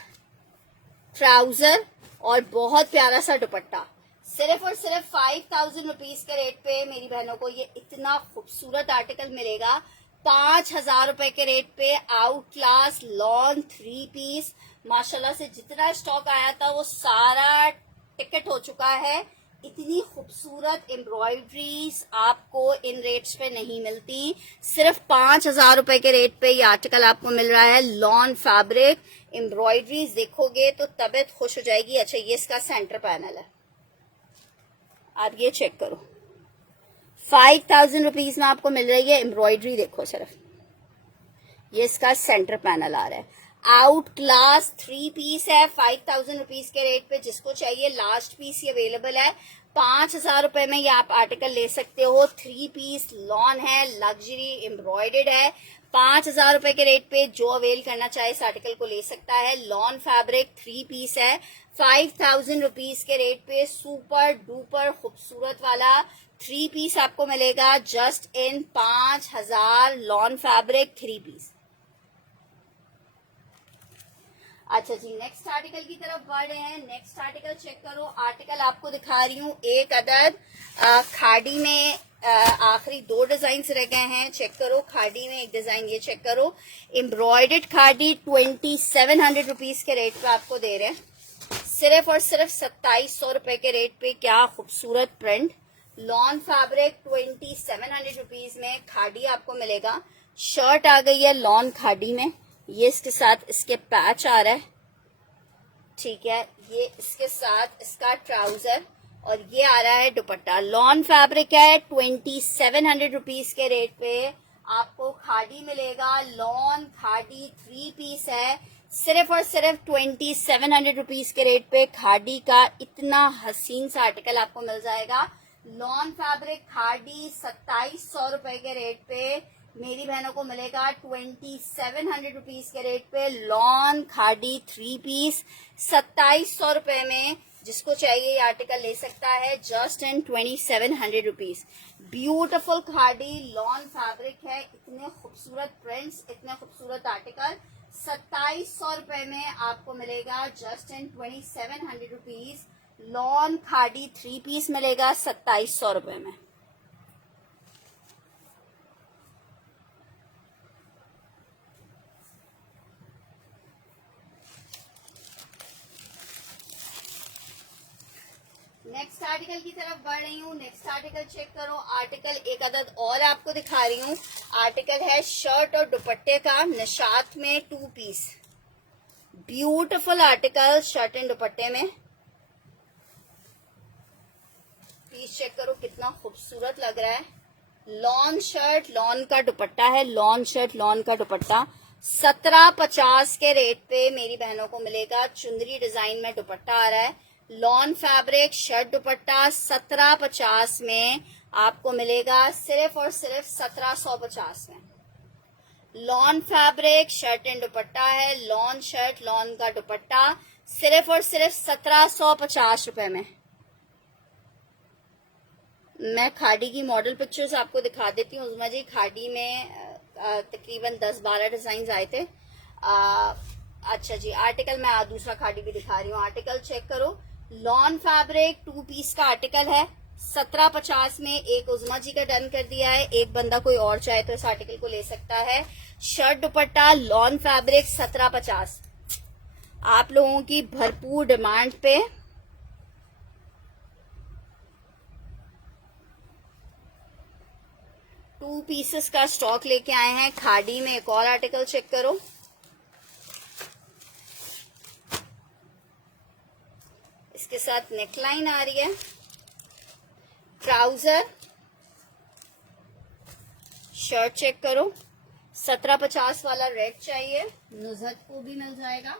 ट्राउजर और बहुत प्यारा सा दुपट्टा। सिर्फ और सिर्फ 5000 रुपीज के रेट पे मेरी बहनों को ये इतना खूबसूरत आर्टिकल मिलेगा। 5,000 रुपए के रेट पे आउट क्लास लॉन 3 पीस। माशाल्लाह से जितना स्टॉक आया था वो सारा टिकट हो चुका है। इतनी खूबसूरत एम्ब्रॉयडरीज आपको इन रेट्स पे नहीं मिलती। सिर्फ 5,000 रुपए के रेट पे ये आर्टिकल आपको मिल रहा है। लॉन फैब्रिक एम्ब्रॉयडरीज देखोगे तो तबीयत खुश हो जाएगी। अच्छा, ये इसका सेंटर पैनल है, आप ये चेक करो। 5,000 रुपीज में आपको मिल रही है एम्ब्रॉयडरी। देखो सिर्फ ये इसका सेंटर पैनल आ रहा है। आउट क्लास 3 पीस है 5,000 रुपीज के रेट पे। जिसको चाहिए लास्ट पीस ये अवेलेबल है। 5,000 रुपए में ये आप आर्टिकल ले सकते हो। 3 पीस लॉन है, लग्जरी एम्ब्रॉयडर्ड है। 5,000 रुपए के रेट पे जो अवेल करना चाहे इस आर्टिकल को ले सकता है। लॉन फैब्रिक 3 पीस है 5,000 रुपीज के रेट पे। सुपर डुपर खूबसूरत वाला 3 पीस आपको मिलेगा just in 5,000। Lawn fabric 3 piece. अच्छा जी, नेक्स्ट आर्टिकल की तरफ बढ़ रहे हैं। नेक्स्ट आर्टिकल चेक करो। आर्टिकल आपको दिखा रही हूँ एक अदद खाड़ी में। आखिरी 2 डिजाइन रह गए हैं। चेक करो खाड़ी में एक डिजाइन ये चेक करो। एम्ब्रॉयडर्ड खाड़ी 2,700 रुपीज के रेट पे आपको दे रहे हैं। सिर्फ और सिर्फ 2,700 रुपए के रेट पे। क्या खूबसूरत प्रिंट। लॉन फैब्रिक 2,700 रुपीज में खाड़ी आपको मिलेगा। शर्ट आ गई है लॉन खाड़ी में। ये इसके साथ इसके पैच आ रहा है, ठीक है। ये इसके साथ इसका ट्राउजर और ये आ रहा है दुपट्टा। लॉन फैब्रिक है 2,700 रुपीज के रेट पे आपको खाड़ी मिलेगा। लॉन खाड़ी 3 पीस है। सिर्फ और सिर्फ 2,700 रुपीज के रेट पे खाड़ी का इतना हसीन सा आर्टिकल आपको मिल जाएगा। लॉन फैब्रिक खाड़ी 2,700 रुपए के रेट पे मेरी बहनों को मिलेगा। 2,700 रुपीज के रेट पे लॉन खाड़ी 3 पीस 2,700 रुपए में। जिसको चाहिए ये आर्टिकल ले सकता है जस्ट इन 2,700 रुपीज। ब्यूटिफुल खाड़ी लॉन फैब्रिक है। इतने खूबसूरत प्रिंट्स, इतने खूबसूरत आर्टिकल 2,700 रुपए में आपको मिलेगा जस्ट इन 2,700 रुपीज। लॉन खाड़ी 3 पीस मिलेगा 2,700 रुपए में। नेक्स्ट आर्टिकल की तरफ बढ़ रही हूँ। नेक्स्ट आर्टिकल चेक करो। आर्टिकल एक अदद और आपको दिखा रही हूँ। आर्टिकल है शर्ट और दुपट्टे का निशात में 2 piece. Beautiful article shirt and दुपट्टे में। पीस चेक करो कितना खूबसूरत लग रहा है। लॉन शर्ट लॉन का दुपट्टा है। लॉन शर्ट लॉन का दुपट्टा 1750 के रेट पे मेरी बहनों को मिलेगा। चुंदरी डिजाइन में दुपट्टा आ रहा है। लॉन फैब्रिक शर्ट दुपट्टा 1750 में आपको मिलेगा। सिर्फ और सिर्फ 1750 में। Lawn fabric shirt and dupatta है। लॉन शर्ट लॉन का दुपट्टा सिर्फ और सिर्फ 1750 रुपए में। मैं खाड़ी की मॉडल पिक्चर्स आपको दिखा देती हूँ। उज़मा जी खाड़ी में तकरीबन 10-12 डिजाइन आए थे। अच्छा जी, आर्टिकल मैं दूसरा खाड़ी भी दिखा रही हूँ। आर्टिकल चेक करो। लॉन फैब्रिक 2 पीस का आर्टिकल है 1750 में। एक उज़मा जी का डन कर दिया है। एक बंदा कोई और चाहे तो इस आर्टिकल को ले सकता है। शर्ट दुपट्टा लॉन फैब्रिक 1750। आप लोगों की भरपूर डिमांड पे टू पीसेस का स्टॉक लेके आए हैं। खाड़ी में एक और आर्टिकल चेक करो। इसके साथ नेकलाइन आ रही है। ट्राउजर शर्ट चेक करो। 1750 वाला रेड चाहिए, नुज़हत को भी मिल जाएगा।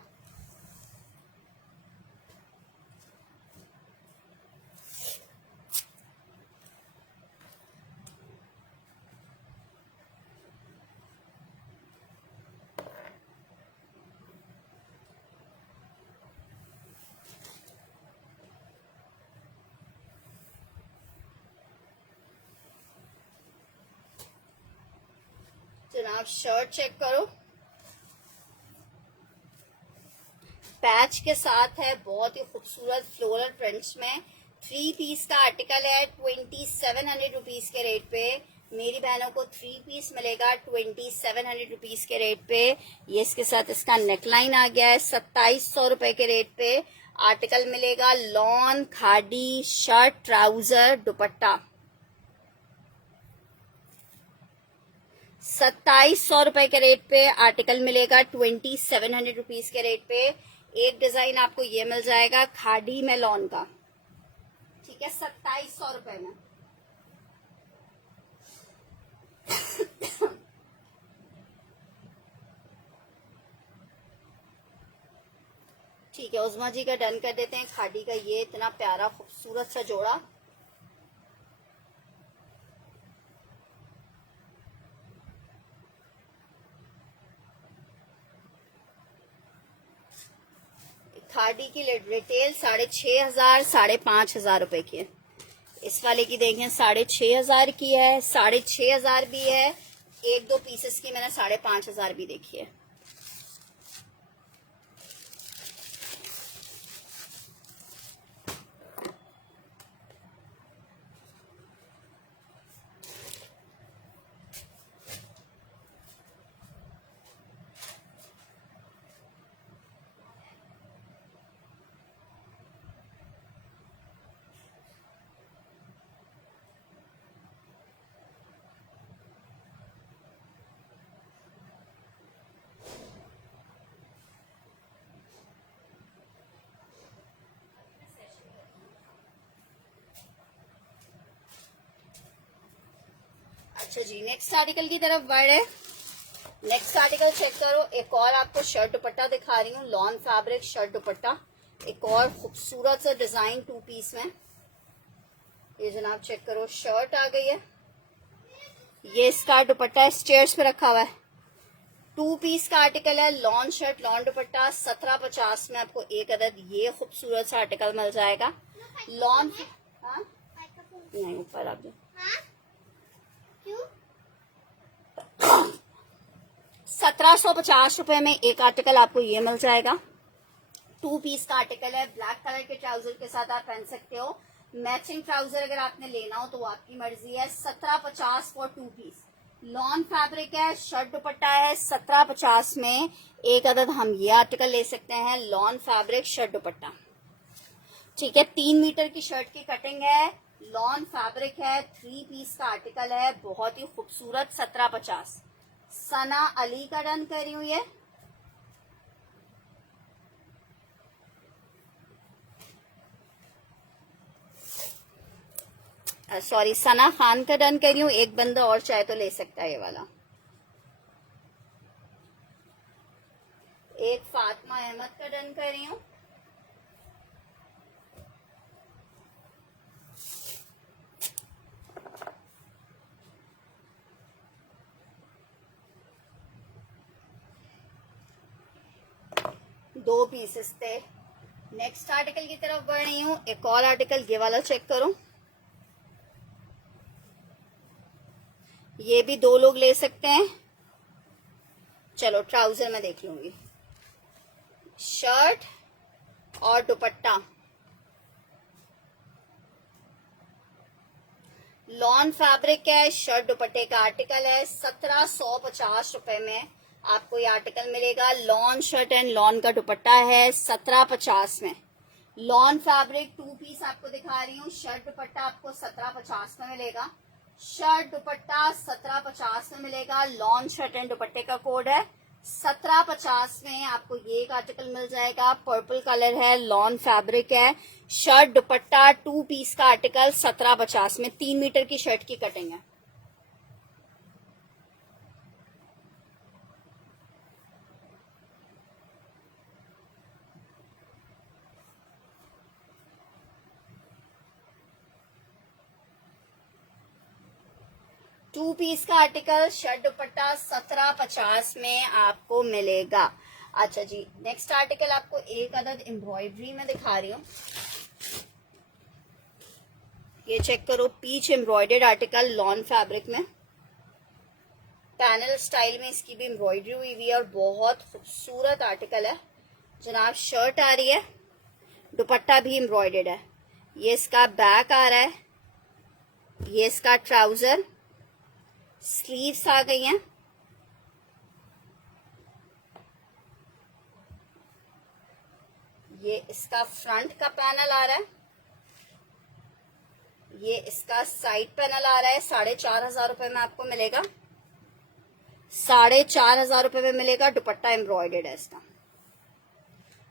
जनाब शर्ट चेक करो। पैच के साथ है, बहुत ही खूबसूरत फ्लोरल प्रिंट्स में। 3 पीस का आर्टिकल है 2,700 रुपीज के रेट पे। मेरी बहनों को 3 पीस मिलेगा 2700 रुपीज के रेट पे। ये इसके साथ इसका नेकलाइन आ गया है 2700 रुपए के रेट पे। आर्टिकल मिलेगा लॉन, खादी, शर्ट, ट्राउजर, दुपट्टा। 2700 रुपए के रेट पे आर्टिकल मिलेगा 2700 रुपीज के रेट पे। एक डिजाइन आपको ये मिल जाएगा खादी में लॉन का, ठीक है, 2700 रुपए में। ठीक है, उस्मा जी का डन कर देते हैं। खादी का ये इतना प्यारा खूबसूरत सा जोड़ा, खादी की रिटेल 6500 5500 रुपए की है। इस वाले की देखें 6500 की है, 6500 भी है। एक दो पीसेस की मैंने 5500 भी देखी है। अच्छा जी, नेक्स्ट आर्टिकल की तरफ बढ़े। नेक्स्ट आर्टिकल चेक करो। एक और आपको शर्ट दुपट्टा दिखा रही हूँ, लॉन फैब्रिक शर्ट दुपट्टा। एक और खूबसूरत सा डिजाइन 2 पीस में। ये जनाब चेक करो, शर्ट आ गई है, ये इसका दुपट्टा स्टेयर्स पे रखा हुआ है। 2 पीस का आर्टिकल है, लॉन शर्ट लॉन दुपट्टा। 1750 में आपको एक अदद ये खूबसूरत सा आर्टिकल मिल जाएगा। लॉन, हाँ नहीं ऊपर आप 1750 रुपए में एक आर्टिकल आपको ये मिल जाएगा। 2 पीस का आर्टिकल है, ब्लैक कलर के ट्राउजर के साथ आप पहन सकते हो। मैचिंग ट्राउजर अगर आपने लेना हो तो वो आपकी मर्जी है। 1750 फॉर 2 पीस। लॉन फैब्रिक है, शर्ट दुपट्टा है। 1750 में एक अदद हम ये आर्टिकल ले सकते हैं, लॉन फैब्रिक शर्ट दुपट्टा। ठीक है, 3 मीटर की शर्ट की कटिंग है, लॉन फैब्रिक है, 3 पीस का आर्टिकल है, बहुत ही खूबसूरत। 1750। सना अली का डन कर रही हूँ ये। सॉरी, सना खान का डन कर रही हूँ। एक बंदा और चाहे तो ले सकता है ये वाला। एक फातिमा अहमद का डन कर रही हूँ। दो पीसेस थे। नेक्स्ट आर्टिकल की तरफ बढ़ रही हूँ। एक और आर्टिकल ये वाला चेक करो, ये भी 2 लोग ले सकते हैं। चलो ट्राउजर में देख लूंगी। शर्ट और दुपट्टा, लॉन फैब्रिक है, शर्ट दुपट्टे का आर्टिकल है। 1750 रुपए में आपको ये आर्टिकल मिलेगा। लॉन शर्ट एंड लॉन का दुपट्टा है 1750 में। लॉन फैब्रिक 2 पीस आपको दिखा रही हूँ। शर्ट दुपट्टा आपको 1750 में मिलेगा। शर्ट दुपट्टा 1750 में मिलेगा। लॉन शर्ट एंड दुपट्टे का कोड है 1750 में। आपको ये एक आर्टिकल मिल जाएगा, पर्पल कलर है, लॉन फैब्रिक है, शर्ट दुपट्टा 2 पीस का आर्टिकल 1750 में। 3 मीटर की शर्ट की कटिंग है। टू पीस का आर्टिकल शर्ट दुपट्टा 1750 में आपको मिलेगा। अच्छा जी, नेक्स्ट आर्टिकल आपको एक अदद एम्ब्रॉयडरी में दिखा रही हूँ। ये चेक करो, peach embroidered article lawn fabric में, पैनल स्टाइल में इसकी भी एम्ब्रॉयडरी हुई हुई है और बहुत खूबसूरत आर्टिकल है जनाब। शर्ट आ रही है, दुपट्टा भी एम्ब्रॉयडर्ड है। ये इसका बैक आ रहा है, ये इसका ट्राउजर, स्लीव्स आ गई हैं। ये इसका फ्रंट का पैनल आ रहा है, ये इसका साइड पैनल आ रहा है। 4,500 रुपए में आपको मिलेगा, 4,500 रुपए में मिलेगा। दुपट्टा एम्ब्रॉयडर्ड है इसका,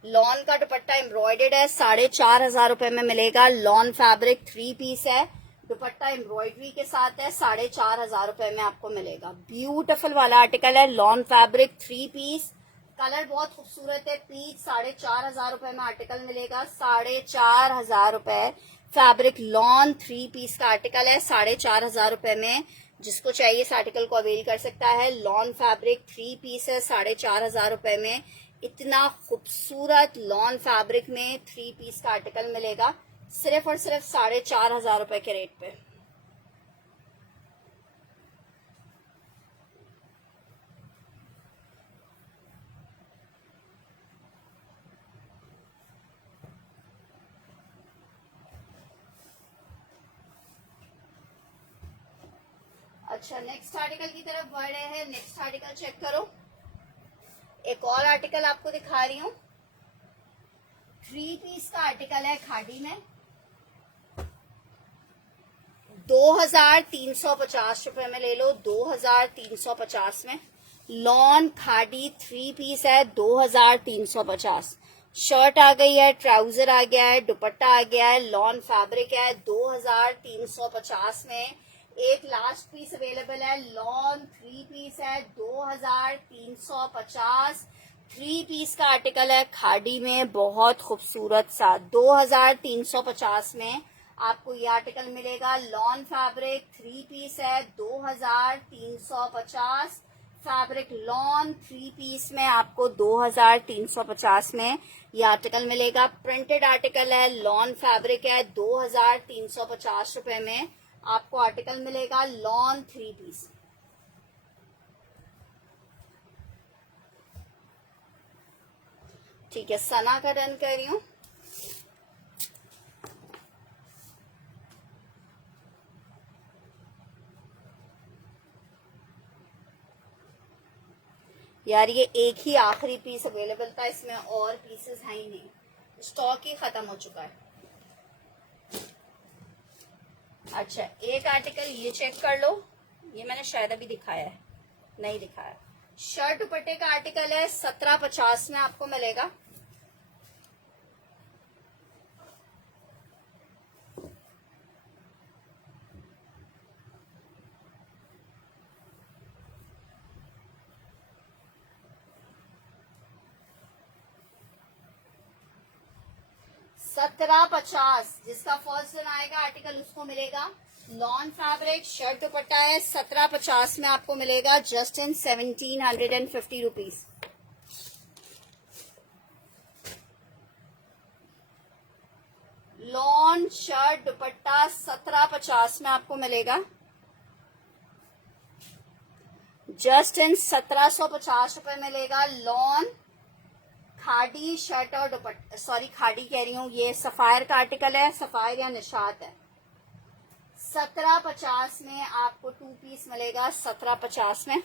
लॉन का दुपट्टा एम्ब्रॉयडर्ड है, 4,500 रुपए में मिलेगा। लॉन फैब्रिक 3 पीस है, दुपट्टा एम्ब्रॉयडरी के साथ है, 4,500 रुपए में आपको मिलेगा। ब्यूटीफुल वाला आर्टिकल है, लॉन फैब्रिक 3 पीस, कलर बहुत खूबसूरत है, पीच। 4,500 रुपए में आर्टिकल मिलेगा, 4,500 रुपए। फैब्रिक लॉन 3 पीस का आर्टिकल है, 4,500 रुपए में। जिसको चाहिए इस आर्टिकल को अवेल कर सकता है। लॉन फैब्रिक 3 पीस है, 4,500 रुपए में। इतना खूबसूरत लॉन फैब्रिक में 3 पीस का आर्टिकल मिलेगा सिर्फ और सिर्फ 4,500 रुपए के रेट पे। अच्छा, नेक्स्ट आर्टिकल की तरफ बढ़ रहे हैं। नेक्स्ट आर्टिकल चेक करो। एक और आर्टिकल आपको दिखा रही हूँ, 3 पीस का आर्टिकल है खादी में, 2,350 रुपए में ले लो, 2,350 में। लॉन खादी 3 पीस है, 2,350। शर्ट आ गई है, ट्राउजर आ गया है, दुपट्टा आ गया है, लॉन फैब्रिक है, 2,350 में। एक लास्ट पीस अवेलेबल है, लॉन 3 पीस है, 2,350। 3 पीस का आर्टिकल है खादी में, बहुत खूबसूरत सा, 2,350 में आपको ये आर्टिकल मिलेगा। लॉन फैब्रिक 3 पीस है, 2,350। फैब्रिक लॉन 3 पीस में आपको 2,350 में ये आर्टिकल मिलेगा। प्रिंटेड आर्टिकल है, लॉन फैब्रिक है, 2,350 रुपए में आपको आर्टिकल मिलेगा। Lawn 3 piece. ठीक है, सना का डन कर रही हूँ। यार ये एक ही आखिरी पीस अवेलेबल था, इसमें और पीसेस है ही नहीं, स्टॉक ही खत्म हो चुका है। अच्छा, एक आर्टिकल ये चेक कर लो, ये मैंने शायद अभी दिखाया है, नहीं दिखाया। शर्ट दुपट्टे का आर्टिकल है, 1750 में आपको मिलेगा। $17.50, जिसका फर्स्ट दिन आएगा आर्टिकल उसको मिलेगा। लॉन फैब्रिक शर्ट दुपट्टा है, 1750 में आपको मिलेगा, जस्ट इन 1,750 रुपीज। लॉन शर्ट दुपट्टा 1750 में आपको मिलेगा, जस्ट इन 1,750 रुपए मिलेगा। लॉन खादी शर्ट और दुपट्टा, सॉरी खादी कह रही हूँ, ये सफायर का आर्टिकल है, सफायर या निशात है। 1750 में आपको 2 पीस मिलेगा, 1750 में।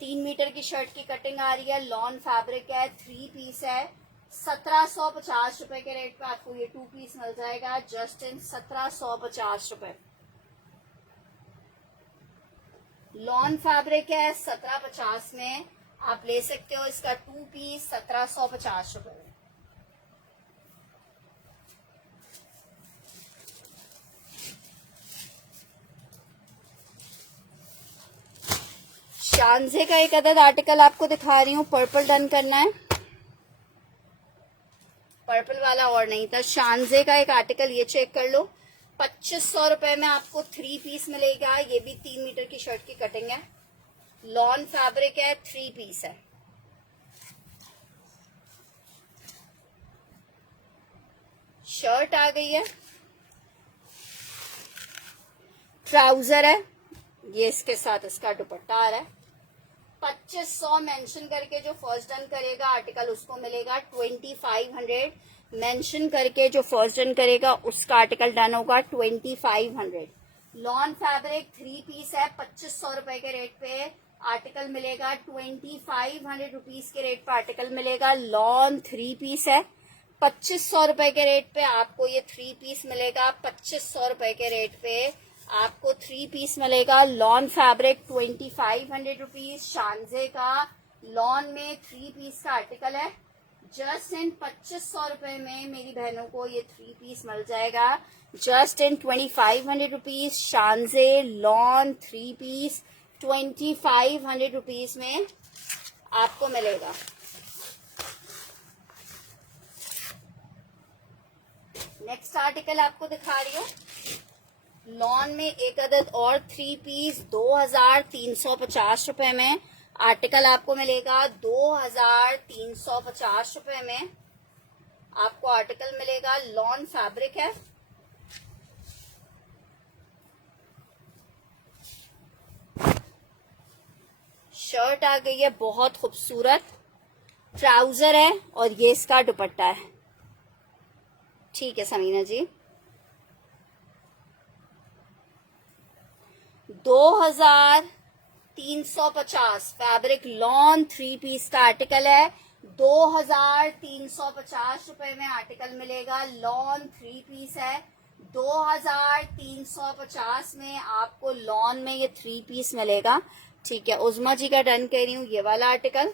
3 मीटर की शर्ट की कटिंग आ रही है, लॉन फैब्रिक है, 3 पीस है, 1750 रुपए के रेट पे आपको ये 2 पीस मिल जाएगा, जस्ट इन 1750 रुपए। लॉन फैब्रिक है, 1750 में आप ले सकते हो इसका 2 पीस, 1750 रुपए में। शानजे का एक अदद आर्टिकल आपको दिखा रही हूँ, पर्पल डन करना है। पर्पल वाला और नहीं था, शानजे का एक आर्टिकल ये चेक कर लो, 2,500 रुपए में आपको 3 पीस मिलेगा। ये भी 3 मीटर की शर्ट की कटिंग है, लॉन फैब्रिक है, 3 पीस है। शर्ट आ गई है, ट्राउजर है, ये इसके साथ इसका दुपट्टा आ रहा है। 2,500 मेंशन करके जो फर्स्ट डन करेगा आर्टिकल उसको मिलेगा 2,500। मेंशन करके जो फर्स्ट डन करेगा उसका आर्टिकल डन होगा 2,500। लॉन फैब्रिक 3 पीस है, 2500 रुपए के रेट पे आर्टिकल मिलेगा। 2500 रुपीज के रेट पे आर्टिकल मिलेगा। लॉन 3 पीस है, 2500 रुपए के रेट पे आपको ये 3 पीस मिलेगा। 2500 रुपए के रेट पे आपको 3 पीस मिलेगा। लॉन फैब्रिक 2500 रुपीज, शानजे का लॉन में 3 पीस का आर्टिकल है। जस्ट इन 2500 रुपए में मेरी बहनों को ये 3 पीस मिल जाएगा। जस्ट इन 2500 रुपीज, शानजे लॉन 3 पीस 2500 रुपीज में आपको मिलेगा। नेक्स्ट आर्टिकल आपको दिखा रही हूँ। लॉन में एक अदद और 3 पीस 2350 रुपए में आर्टिकल आपको मिलेगा। 2350 रुपए में आपको आर्टिकल मिलेगा। लॉन फैब्रिक है। शर्ट आ गई है बहुत खूबसूरत, ट्राउजर है और ये इसका दुपट्टा है। ठीक है समीना जी, 2350 फैब्रिक लॉन 3 पीस का आर्टिकल है। 2350 रुपए में आर्टिकल मिलेगा। लॉन 3 पीस है। 2350 में आपको लॉन में ये 3 पीस मिलेगा। ठीक है, उज़मा जी का डन कर रही हूँ ये वाला आर्टिकल।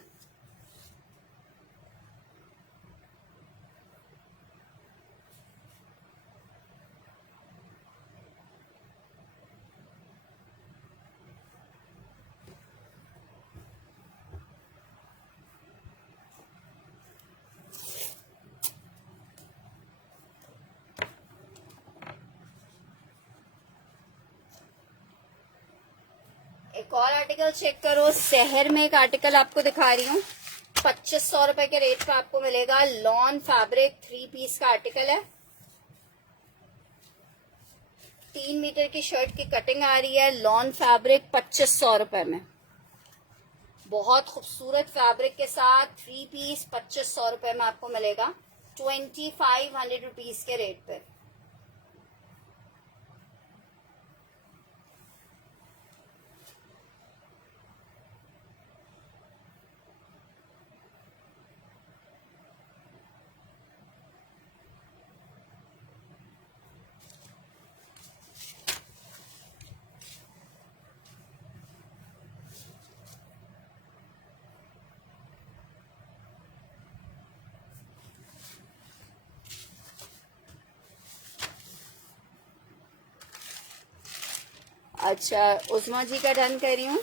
एक और आर्टिकल चेक करो। शहर में एक आर्टिकल आपको दिखा रही हूँ। 2500 रुपए के रेट पे आपको मिलेगा। लॉन फैब्रिक 3 पीस का आर्टिकल है। 3 मीटर की शर्ट की कटिंग आ रही है। लॉन फैब्रिक 2500 रुपए में, बहुत खूबसूरत फैब्रिक के साथ 3 पीस 2500 रुपए में आपको मिलेगा। 2500 रुपीज के रेट पे। अच्छा, उस्मा जी का डन कर रही हूँ।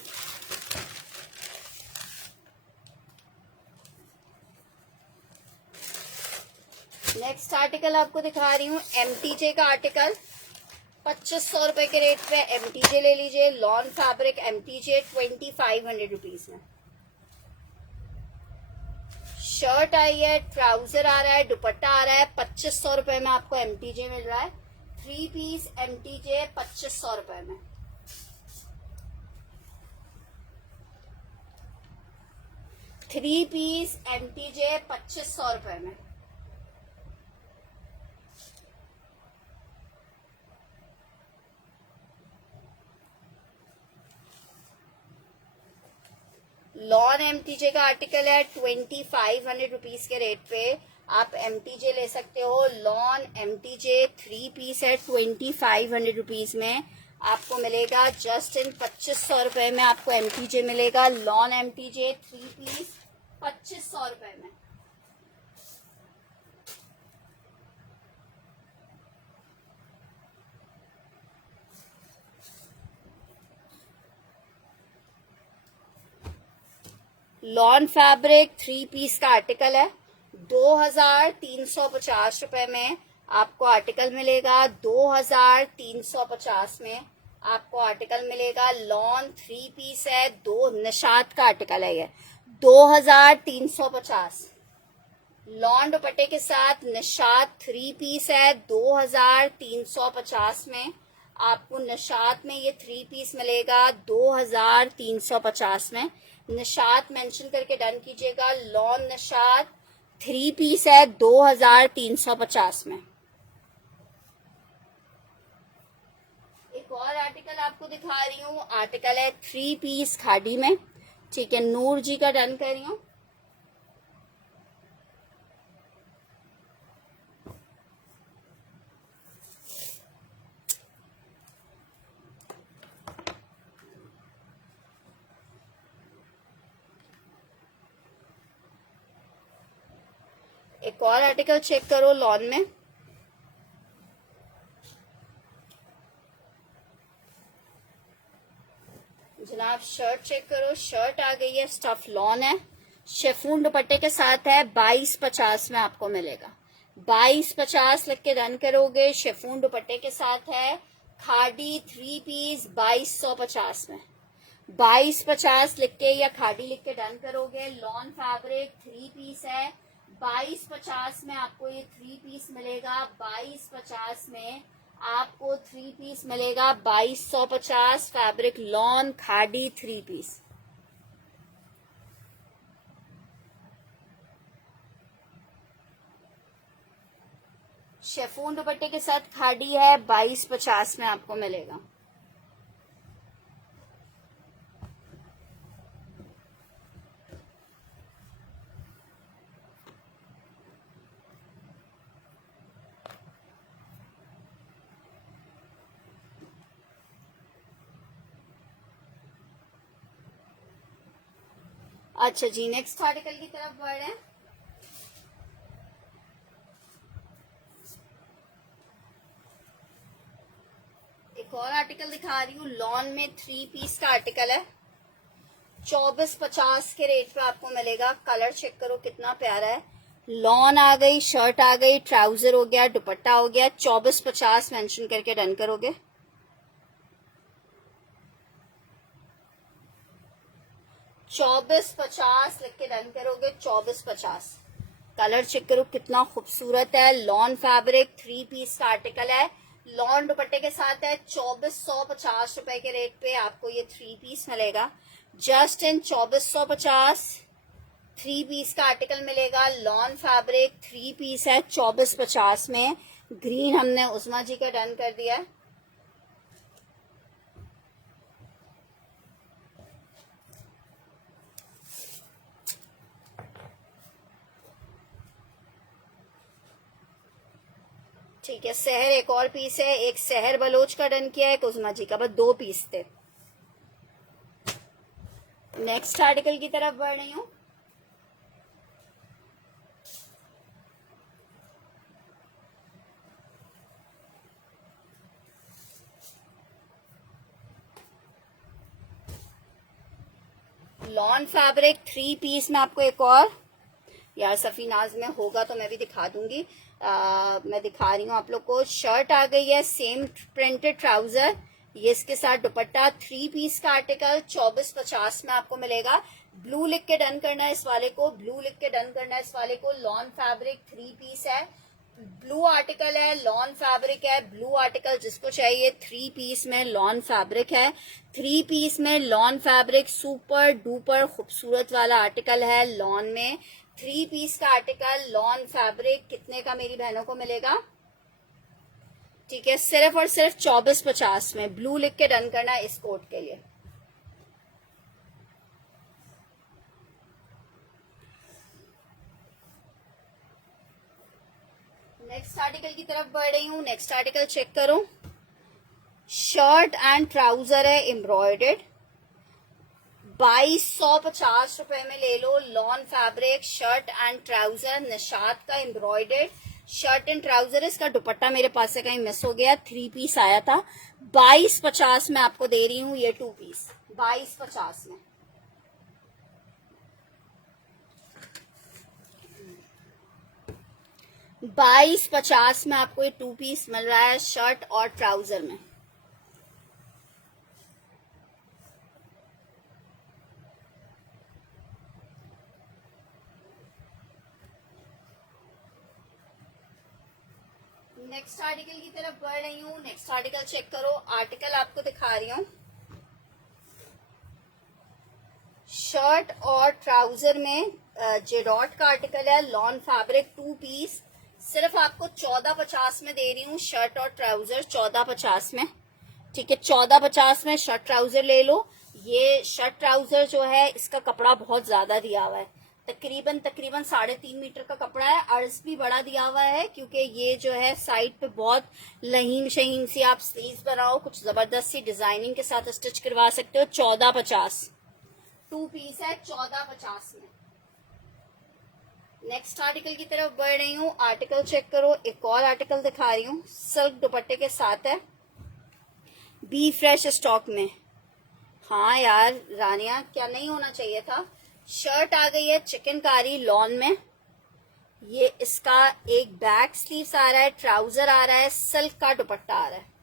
नेक्स्ट आर्टिकल आपको दिखा रही हूँ। एमटीजे का आर्टिकल 2500 रुपए के रेट पे एमटीजे ले लीजिए। लॉन फैब्रिक एमटीजे 2500 रुपीज में। शर्ट आई है, ट्राउजर आ रहा है, दुपट्टा आ रहा है। 2500 रुपए में आपको एमटीजे मिल रहा है। 3 पीस एमटीजे 2500 रुपए में। थ्री पीस एमटीजे 2500 रुपए में। लॉन एमटीजे का आर्टिकल है। 2500 रुपीज के रेट पे आप एमटीजे ले सकते हो। लॉन एमटीजे 3 पीस है। 2500 रुपीज में आपको मिलेगा। जस्ट इन 2500 रुपए में आपको एमटीजे मिलेगा। लॉन एमटीजे 3 पीस 2500 रुपए में। लॉन फैब्रिक 3 पीस का आर्टिकल है। 2350 रुपए में आपको आर्टिकल मिलेगा। 2350 में आपको आर्टिकल मिलेगा। लॉन 3 पीस है। 2 निशात का आर्टिकल है ये। 2350 लॉन दुपट्टे के साथ निशात 3 पीस है। 2350 में आपको निशात में ये 3 पीस मिलेगा। 2350 में निशात मेंशन करके डन कीजिएगा। लॉन निशात 3 पीस है। 2350 में। एक और आर्टिकल आपको दिखा रही हूँ। आर्टिकल है 3 पीस खादी में। ठीक है, नूर जी का डन कर रही हूँ। एक और आर्टिकल चेक करो लॉन में। जनाब शर्ट चेक करो, शर्ट आ गई है, स्टफ लॉन है, शेफून दुपट्टे के साथ है। 2250 में आपको मिलेगा। 2250 लिख के रन करोगे, शेफून दुपट्टे के साथ है, खादी 3 पीस 2250 में। 2250 लिख के या खादी लिख के डन करोगे। लॉन फैब्रिक 3 पीस है, 2250 में आपको ये 3 पीस मिलेगा। 2250 में आपको 3 पीस मिलेगा। 2250 fabric lawn khadi 3 piece. Chiffon दुपट्टे के साथ खादी है, 2250 में आपको मिलेगा। अच्छा जी, नेक्स्ट आर्टिकल की तरफ बढ़ रहे हैं। एक और आर्टिकल दिखा रही हूँ, लॉन में 3 पीस का आर्टिकल है। 2450 के रेट पे आपको मिलेगा। कलर चेक करो कितना प्यारा है। लॉन आ गई, शर्ट आ गई, ट्राउजर हो गया, दुपट्टा हो गया। 2450 मेंशन करके डन करोगे। 2450 लिख के डन करोगे। 2450। कलर चेक करो कितना खूबसूरत है। लॉन फैब्रिक 3 पीस का आर्टिकल है, लॉन दुपट्टे के साथ है। 2450 रुपए के रेट पे आपको ये 3 पीस मिलेगा। जस्ट इन 2450 3 पीस का आर्टिकल मिलेगा। लॉन फैब्रिक 3 पीस है, 2450 में। ग्रीन हमने उस्मा जी का डन कर दिया है। ठीक है, शहर एक और पीस है। एक शहर बलोच का डन किया है, एक उस्मा जी का, बस 2 पीस थे। नेक्स्ट आर्टिकल की तरफ बढ़ रही हूँ। लॉन फैब्रिक 3 पीस में आपको एक और, यार सफीनाज में होगा तो मैं भी दिखा दूंगी। मैं दिखा रही हूँ आप लोग को। शर्ट आ गई है, सेम प्रिंटेड ट्राउजर, ये इसके साथ दुपट्टा। 3 पीस का आर्टिकल 2450 में आपको मिलेगा। ब्लू लिख के डन करना है इस वाले को, ब्लू लिख के डन करना है इस वाले को। लॉन फैब्रिक 3 पीस है, ब्लू आर्टिकल है, लॉन फैब्रिक है। ब्लू आर्टिकल जिसको चाहिए, 3 पीस में लॉन फैब्रिक है। 3 पीस में लॉन फैब्रिक सुपर डुपर खूबसूरत वाला आर्टिकल है। लॉन में 3 पीस का आर्टिकल, लॉन फैब्रिक कितने का मेरी बहनों को मिलेगा? ठीक है, सिर्फ और सिर्फ 2450 में। ब्लू लिख के डन करना इस कोट के लिए। नेक्स्ट आर्टिकल की तरफ बढ़ रही हूँ। नेक्स्ट आर्टिकल चेक करो। शर्ट एंड ट्राउजर है, एम्ब्रॉयडर्ड। 2250 रुपए में ले लो। Lawn fabric shirt and trouser, Nishat का एम्ब्रॉयडर्ड शर्ट एंड ट्राउजर। इसका दुपट्टा मेरे पास से कहीं मिस हो गया, 3 पीस आया था। 2250 में आपको दे रही हूँ ये 2 पीस, 2250 में। $22.50 में आपको ये 2 पीस मिल रहा है, शर्ट और ट्राउजर में। नेक्स्ट आर्टिकल की तरफ बढ़ रही हूँ। नेक्स्ट आर्टिकल चेक करो। आर्टिकल आपको दिखा रही हूँ, शर्ट और ट्राउजर में जेडॉट का आर्टिकल है। लॉन फैब्रिक 2 पीस, सिर्फ आपको 1450 में दे रही हूँ। शर्ट और ट्राउजर 1450 में। ठीक है, 1450 में शर्ट ट्राउजर ले लो। ये शर्ट ट्राउजर जो है इसका कपड़ा बहुत ज्यादा दिया हुआ है, तकरीबन 3.5 मीटर का कपड़ा है। अर्ज भी बड़ा दिया हुआ है क्योंकि ये जो है साइड पे बहुत लहीम शहीम सी आप स्लीव्स बनाओ, कुछ जबरदस्त सी डिजाइनिंग के साथ स्टिच करवा सकते हो। 1450 2 पीस है 1450 में। नेक्स्ट आर्टिकल की तरफ बढ़ रही हूँ। आर्टिकल चेक करो, एक और आर्टिकल दिखा रही हूँ, सिल्क दुपट्टे के साथ है, बी फ्रेश स्टॉक में। हाँ यार रानिया, क्या नहीं होना चाहिए था। शर्ट आ गई है चिकनकारी लॉन में। ये इसका एक बैक स्लीव्स आ रहा है, ट्राउजर आ रहा है, सिल्क का दुपट्टा आ रहा है।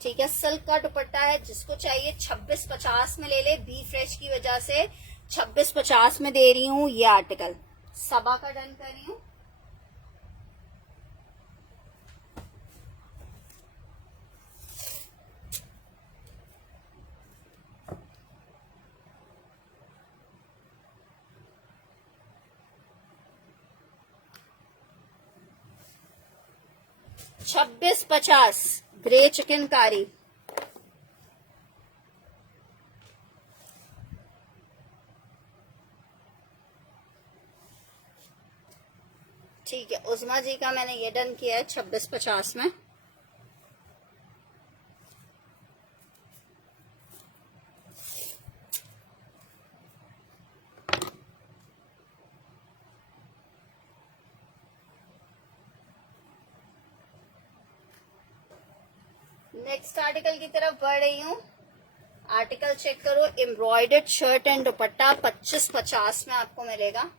ठीक है, सिल्क का दुपट्टा है। जिसको चाहिए 2650 में ले ले, बी फ्रेश की वजह से 2650 में दे रही हूँ ये आर्टिकल। सबा का डन कर रही हूँ। छब्बीस 50 ग्रे चिकनकारी। ठीक है, उस्मा जी का मैंने ये डन किया है 2650 में। नेक्स्ट आर्टिकल की तरफ बढ़ रही हूँ। आर्टिकल चेक करो, एम्ब्रॉयडर्ड शर्ट एंड दुपट्टा 2550 में आपको मिलेगा।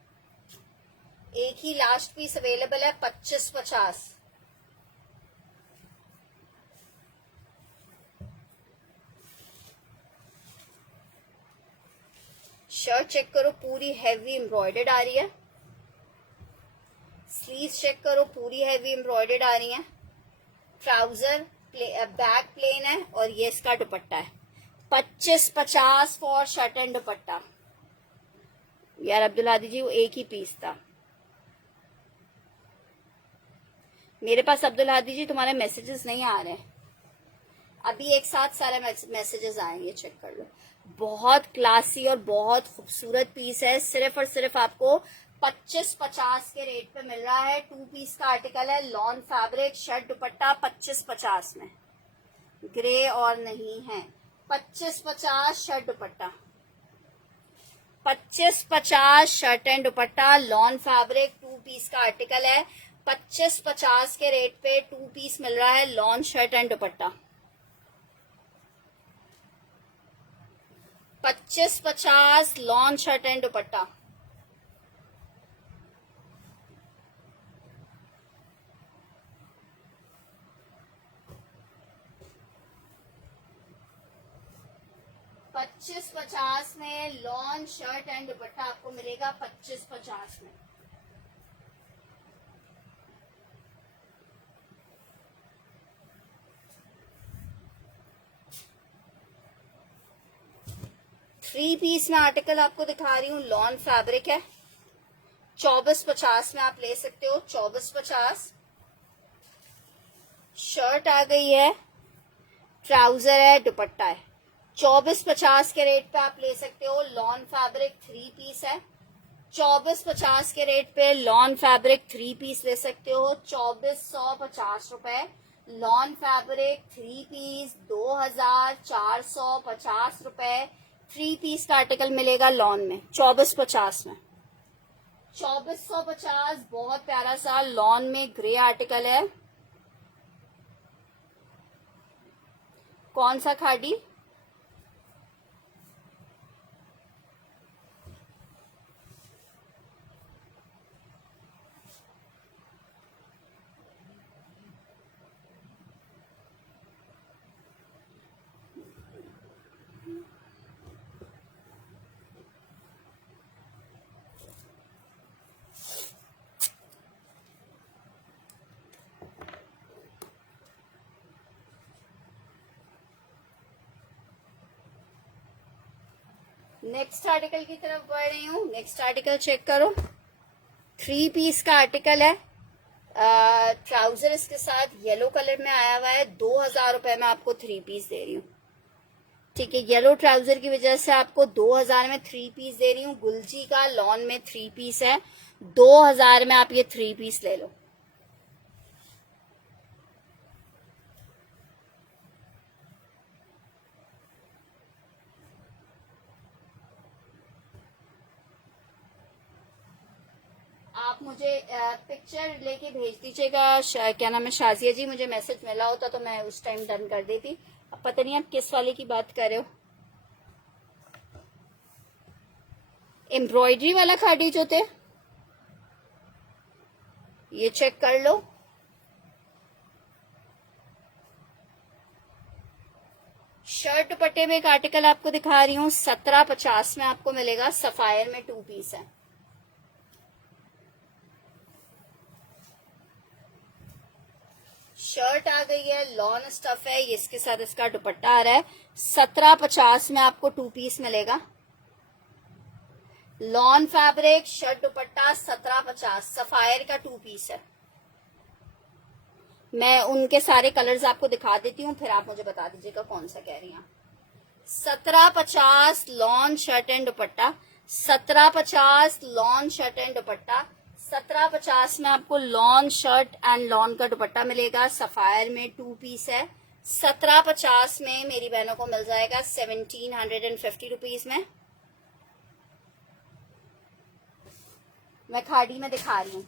एक ही लास्ट पीस अवेलेबल है 2550। शर्ट चेक करो, पूरी हैवी एम्ब्रॉयडर्ड आ रही है। स्लीव्स चेक करो, पूरी हैवी एम्ब्रॉयडर्ड आ रही है। ट्राउजर बैक प्लेन है और ये इसका दुपट्टा है। 2550 फॉर शर्ट एंड दुपट्टा। यार अब्दुल हादी जी, वो एक ही पीस था मेरे पास। अब्दुल हादी जी तुम्हारे मैसेजेस नहीं आ रहे हैं, अभी एक साथ सारे मैसेजेस आएंगे, चेक कर लो। बहुत क्लासी और बहुत खूबसूरत पीस है। सिर्फ और सिर्फ आपको 2550 के रेट पे मिल रहा है। 2 पीस का आर्टिकल है, लॉन फैब्रिक, शर्ट दुपट्टा 2550 में। ग्रे और नहीं है, 2550 shirt dupatta, 2550 shirt and dupatta, lawn fabric, 2 piece का आर्टिकल है। 2550 के रेट पे 2 पीस मिल रहा है, lawn shirt and dupatta. 2550 lawn shirt and दुपट्टा। पच्चीस 50 में लॉन शर्ट एंड दुपट्टा आपको मिलेगा 2550 में। थ्री पीस में आर्टिकल आपको दिखा रही हूँ, लॉन फैब्रिक है, 2450 में आप ले सकते हो। 2450 शर्ट आ गई है, ट्राउजर है, दुपट्टा है। 2450 के रेट पे आप ले सकते हो। लॉन फैब्रिक 3 पीस है, 2450 के रेट पे लॉन फैब्रिक 3 पीस ले सकते हो। 2450 रुपए लॉन फैब्रिक 3 पीस, 2450 रुपए 3 पीस का आर्टिकल मिलेगा लॉन में 2450 में। 2450 बहुत प्यारा सा लॉन में ग्रे आर्टिकल है। कौन सा खाड़ी? नेक्स्ट आर्टिकल की तरफ बढ़ रही हूँ। नेक्स्ट आर्टिकल चेक करो, 3 पीस का आर्टिकल है, ट्राउजर इसके साथ येलो कलर में आया हुआ है। 2000 रुपए में आपको 3 पीस दे रही हूँ। ठीक है, येलो ट्राउजर की वजह से आपको 2000 में 3 पीस दे रही हूँ। गुलजी का लॉन में 3 पीस है, 2000 में आप ये 3 पीस ले लो। आप मुझे पिक्चर लेके भेज दीजिएगा। क्या नाम है, शाजिया जी, मुझे मैसेज मिला होता तो मैं उस टाइम डन कर देती। अब पता नहीं आप किस वाले की बात कर रहे हो। एम्ब्रॉयडरी वाला खाड़ी जो थे, ये चेक कर लो। शर्ट दुपट्टे में एक आर्टिकल आपको दिखा रही हूँ, 1750 में आपको मिलेगा। सफायर में 2 पीस है। शर्ट आ गई है, लॉन स्टफ है, ये इसके साथ इसका दुपट्टा आ रहा है। 1750 में आपको 2 पीस मिलेगा। लॉन फैब्रिक, शर्ट दुपट्टा 1750, सफायर का 2 पीस है। मैं उनके सारे कलर्स आपको दिखा देती हूँ, फिर आप मुझे बता दीजिएगा कौन सा कह रही हैं। 1750 lawn shirt and dupatta, 1750 lawn shirt and दुपट्टा, 1750 में आपको लॉन शर्ट एंड लॉन का दुपट्टा मिलेगा। सफायर में 2 पीस है। 1750 में मेरी बहनों को मिल जाएगा 1750 रुपीज में। मैं खाड़ी में दिखा रही हूँ।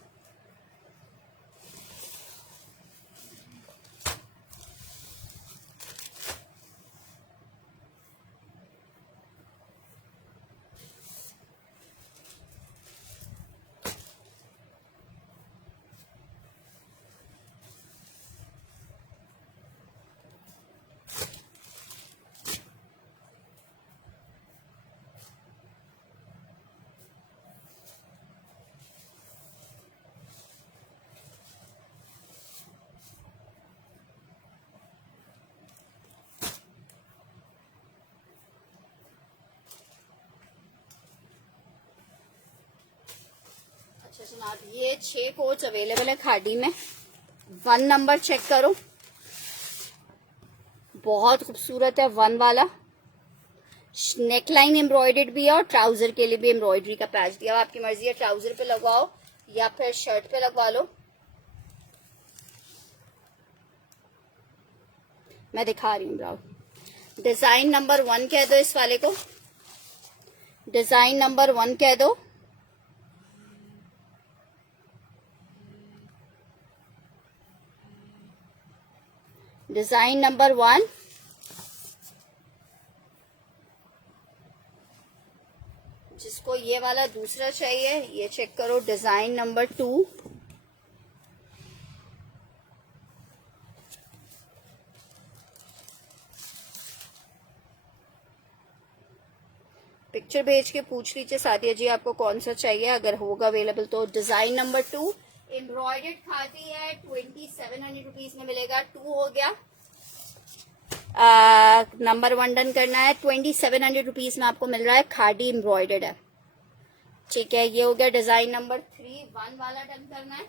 अच्छा जनाब, ये 6 कोट्स अवेलेबल है खाड़ी में। 1 नंबर चेक करो, बहुत खूबसूरत है 1 वाला। नेकलाइन एम्ब्रॉयडर्ड भी है और ट्राउजर के लिए भी एम्ब्रॉयडरी का पैच दिया। आपकी मर्जी है ट्राउजर पे लगवाओ या फिर शर्ट पे लगवा लो। मैं दिखा रही हूँ ब्राउन। डिजाइन नंबर 1 कह दो इस वाले को, डिजाइन नंबर 1 कह दो। Design number 1। जिसको ये वाला दूसरा चाहिए ये चेक करो, डिजाइन नंबर 2। पिक्चर भेज के पूछ लीजिए सादिया जी आपको कौन सा चाहिए, अगर होगा अवेलेबल तो। डिजाइन नंबर 2 एम्ब्रॉयडर्ड खादी है, 2700 रुपीज में मिलेगा। 2 हो गया। नंबर 1 डन करना है। 2700 रुपीज में आपको मिल रहा है, खादी एम्ब्रॉयडर्ड है। ठीक है, ये हो गया डिजाइन नंबर 3। 1 वाला डन करना है।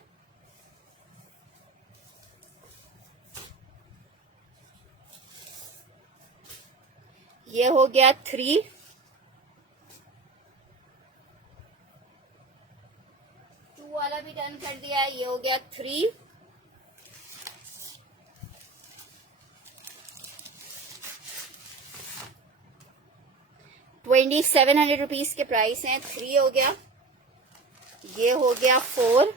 ये हो गया 3। 2 वाला भी डन कर दिया है। ये हो गया 3। ₹2700 रुपीज के प्राइस हैं। 3 हो गया। ये हो गया 4।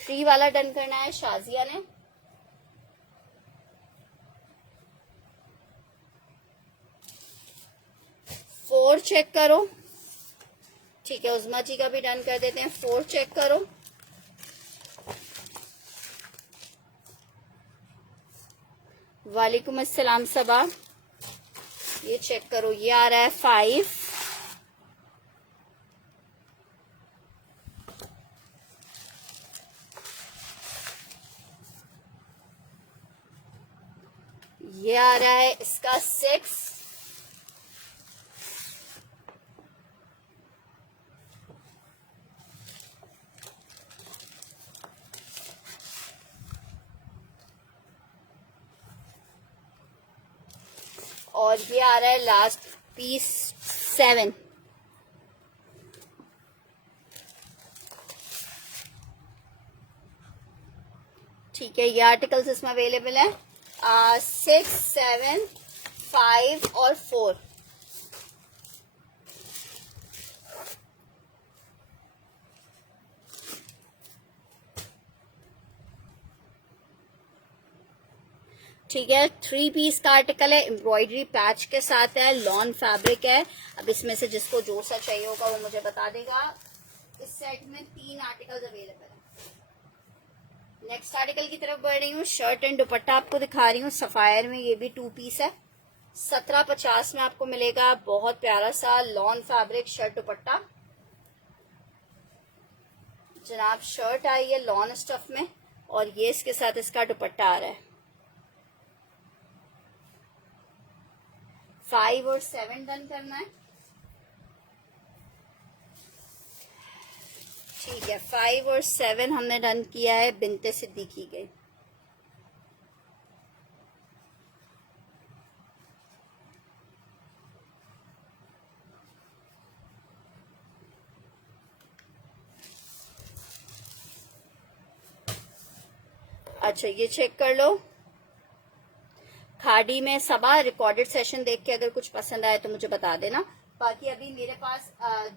3 वाला डन करना है शाजिया ने। फोर चेक करो। ठीक है, उज़मा जी का भी डन कर देते हैं। 4 चेक करो। वालेकुम अस्सलाम सबा। ये चेक करो, ये आ रहा है 5। ये आ रहा है इसका 6। और ये आ रहा है लास्ट पीस 7। ठीक है, ये आर्टिकल्स इसमें अवेलेबल है 6, 7, 5 और 4। ठीक है, 3 पीस का आर्टिकल है, एम्ब्रॉयडरी पैच के साथ है, लॉन फैब्रिक है। अब इसमें से जिसको जो सा चाहिए होगा वो मुझे बता देगा। इस सेट में 3 आर्टिकल्स अवेलेबल है। नेक्स्ट आर्टिकल की तरफ बढ़ रही हूँ। शर्ट एंड दुपट्टा आपको दिखा रही हूँ सफायर में। ये भी 2 पीस है, 1750 में आपको मिलेगा। बहुत प्यारा सा लॉन फैब्रिक शर्ट दुपट्टा जनाब। शर्ट आई है लॉन स्टफ में और ये इसके साथ इसका दुपट्टा आ रहा है। 5 और 7 डन करना है। ठीक है, 5 और 7 हमने डन किया है। बिनते सिद्दीकी गई। अच्छा, ये चेक कर लो। खाड़ी में सबा रिकॉर्डेड सेशन देख के अगर कुछ पसंद आए तो मुझे बता देना। बाकी अभी मेरे पास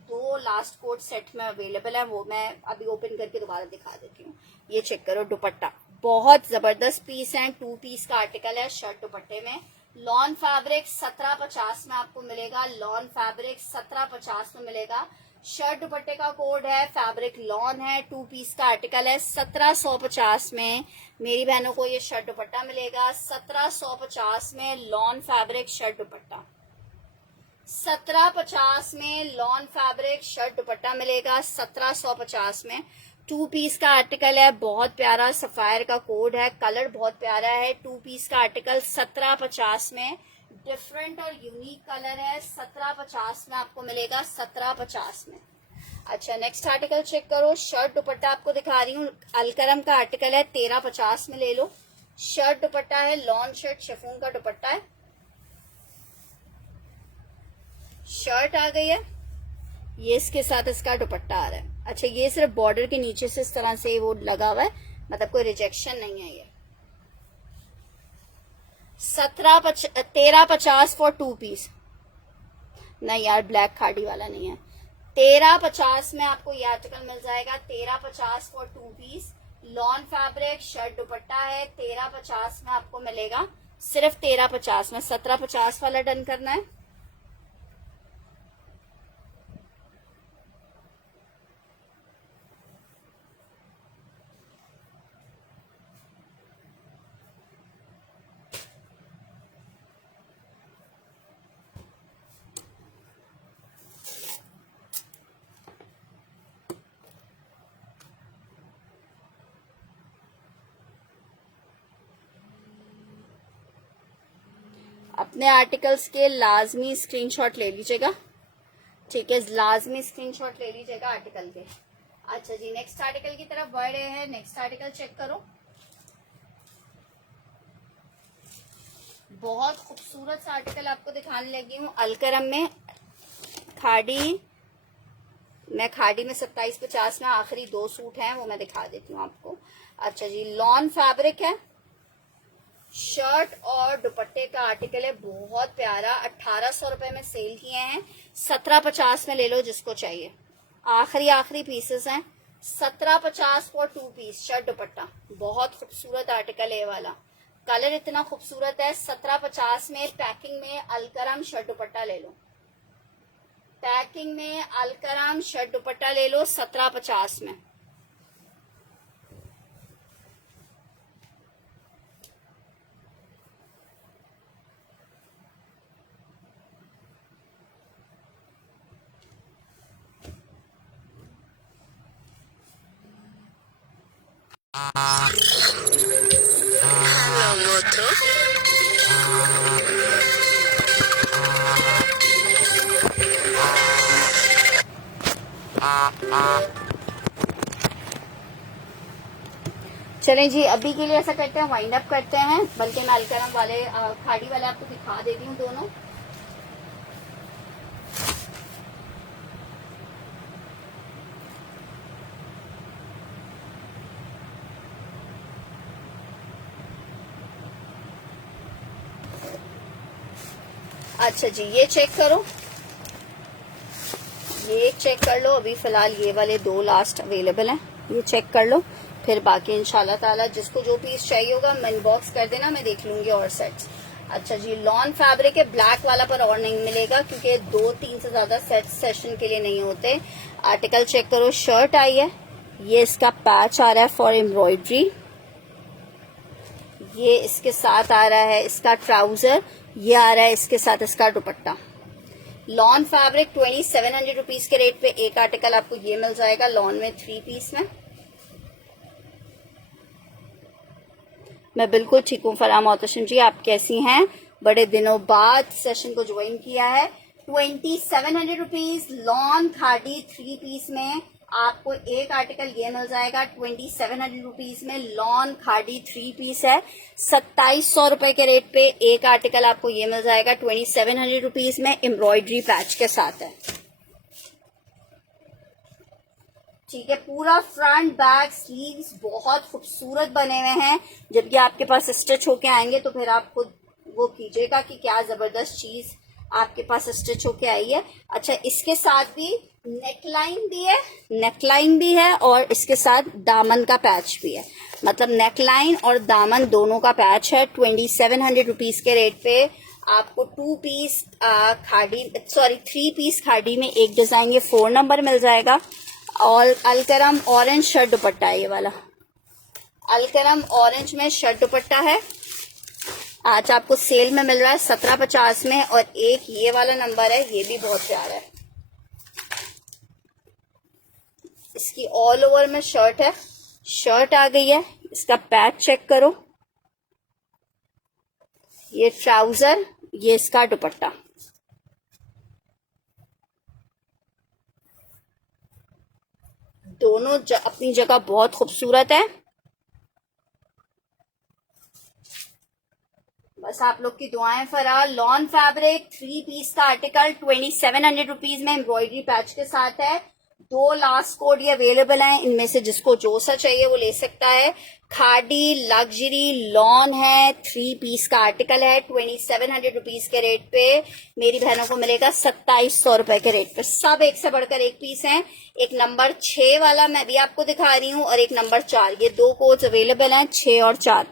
2 लास्ट कोट सेट में अवेलेबल है, वो मैं अभी ओपन करके दोबारा दिखा देती हूँ। ये चेक करो दुपट्टा, बहुत जबरदस्त पीस है। 2 पीस का आर्टिकल है शर्ट दुपट्टे में। लॉन फैब्रिक 1750 में आपको मिलेगा। लॉन फैब्रिक 1750 में मिलेगा। शर्ट दुपट्टे का कोड है, फैब्रिक लॉन है। 2 पीस का आर्टिकल है। 1750 में मेरी बहनों को ये शर्ट दुपट्टा मिलेगा। 1750 में लॉन फैब्रिक शर्ट दुपट्टा। 1750 में लॉन फैब्रिक शर्ट दुपट्टा मिलेगा। 1750 में 2 पीस का आर्टिकल है। बहुत प्यारा सफायर का कोड है, कलर बहुत प्यारा है। 2 पीस का आर्टिकल 1750 में, डिफरेंट और यूनिक कलर है। 1750 में आपको मिलेगा। 1750 में। अच्छा, नेक्स्ट आर्टिकल चेक करो। शर्ट दुपट्टा आपको दिखा रही हूँ। अलकरम का आर्टिकल है, 1350 में ले लो। शर्ट दुपट्टा है, लॉन शर्ट शिफॉन का दुपट्टा है। शर्ट आ गई है, ये इसके साथ इसका दुपट्टा आ रहा है। अच्छा, ये सिर्फ बॉर्डर के नीचे से इस तरह से वो लगा हुआ है, मतलब कोई रिजेक्शन नहीं है। ये 1350 फॉर 2 पीस। नहीं यार, ब्लैक खाड़ी वाला नहीं है। 1350 में आपको ये आर्टिकल मिल जाएगा। 1350 for 2 piece. Lawn fabric shirt dupatta है। 1350 में आपको मिलेगा। सिर्फ 1350 में। 1750 वाला डन करना है। अपने आर्टिकल्स के लाजमी स्क्रीनशॉट ले लीजिएगा। ठीक है, लाजमी स्क्रीनशॉट ले लीजिएगा आर्टिकल के। अच्छा जी, नेक्स्ट आर्टिकल की तरफ बढ़ रहे हैं। नेक्स्ट आर्टिकल चेक करो। बहुत खूबसूरत सा आर्टिकल आपको दिखाने लगी हूँ। अलकरम में खाड़ी, मैं खाड़ी में 2750 में आखिरी 2 सूट हैं, वो मैं दिखा देती हूँ आपको। अच्छा जी, लॉन फैब्रिक है। शर्ट और दुपट्टे का आर्टिकल है, बहुत प्यारा। 1800 रुपए में सेल किए हैं। 1750 में ले लो जिसको चाहिए। आखिरी पीसेस हैं। 1750 फॉर 2 पीस शर्ट दुपट्टा। बहुत खूबसूरत आर्टिकल है ये वाला, कलर इतना खूबसूरत है। 1750 में पैकिंग में अलकरम शर्ट दुपट्टा ले लो। पैकिंग में अलकरम शर्ट दुपट्टा ले लो 1750 में। चलें जी, अभी के लिए ऐसा करते हैं, वाइंड अप करते हैं। बल्कि मैं अलकरम वाले खाड़ी वाले आपको दिखा देती हूँ दोनों। अच्छा जी, ये चेक करो, ये चेक कर लो। अभी फिलहाल ये वाले 2 लास्ट अवेलेबल हैं, ये चेक कर लो। फिर बाकी इंशाल्लाह ताला जिसको जो पीस चाहिए होगा मैं इनबॉक्स कर देना, मैं देख लूंगी और सेट्स। अच्छा जी, लॉन फैब्रिक है, ब्लैक वाला पर और नहीं मिलेगा क्योंकि 2-3 से ज्यादा सेट सेशन के लिए नहीं होते। आर्टिकल चेक करो, शर्ट आई है, ये इसका पैच आ रहा है फॉर एम्ब्रॉयडरी, ये इसके साथ आ रहा है इसका ट्राउजर, ये आ रहा है इसके साथ इसका दुपट्टा। लॉन फैब्रिक 2700 रुपीज के रेट पे एक आर्टिकल आपको ये मिल जाएगा लॉन में 3 पीस में। मैं बिल्कुल ठीक हूँ फराह मोहतशम जी, आप कैसी हैं? बड़े दिनों बाद सेशन को ज्वाइन किया है। 2700 रुपीज लॉन खाड़ी 3 पीस में आपको एक आर्टिकल ये मिल जाएगा 2700 रुपीज में। लॉन खाड़ी 3 पीस है, 2700 रुपए के रेट पे एक आर्टिकल आपको ये मिल जाएगा 2700 रुपीज में, एम्ब्रॉयडरी पैच के साथ है। ठीक है, पूरा फ्रंट बैक स्लीव्स बहुत खूबसूरत बने हुए हैं। जबकि आपके पास स्टिच होके आएंगे तो फिर आप खुद वो कीजिएगा कि क्या जबरदस्त चीज आपके पास स्टिच होके आई है। अच्छा, इसके साथ भी नेकलाइन भी है और इसके साथ दामन का पैच भी है। मतलब नेकलाइन और दामन दोनों का पैच है। 2700 रुपीज के रेट पे आपको 2 पीस खाड़ी 3 पीस खाड़ी में एक डिजाइन ये 4 नंबर मिल जाएगा। और अलकरम ऑरेंज शर्ट दुपट्टा है, ये वाला अलकरम ऑरेंज में शर्ट दुपट्टा है। आज आपको सेल में मिल रहा है 1750 में। और एक ये वाला नंबर है, ये भी बहुत प्यारा है, इसकी ऑल ओवर में शर्ट है, शर्ट आ गई है। इसका पैच चेक करो, ये ट्राउजर, ये इसका दुपट्टा। दोनों अपनी जगह बहुत खूबसूरत है। बस आप लोग की दुआएं फराह। लॉन फैब्रिक 3 पीस का आर्टिकल 2700 रुपीज में एम्ब्रॉयडरी पैच के साथ है। 2 लास्ट कोड ये अवेलेबल हैं, इनमें से जिसको जो सा चाहिए वो ले सकता है। खाड़ी लग्जरी लॉन है, 3 पीस का आर्टिकल है, 2700 रुपीज के रेट पे मेरी बहनों को मिलेगा 2700 रुपए के रेट पे। सब एक से बढ़कर एक पीस हैं। एक नंबर 6 वाला मैं भी आपको दिखा रही हूँ और एक नंबर 4, ये 2 कोड्स अवेलेबल हैं, 6 और 4।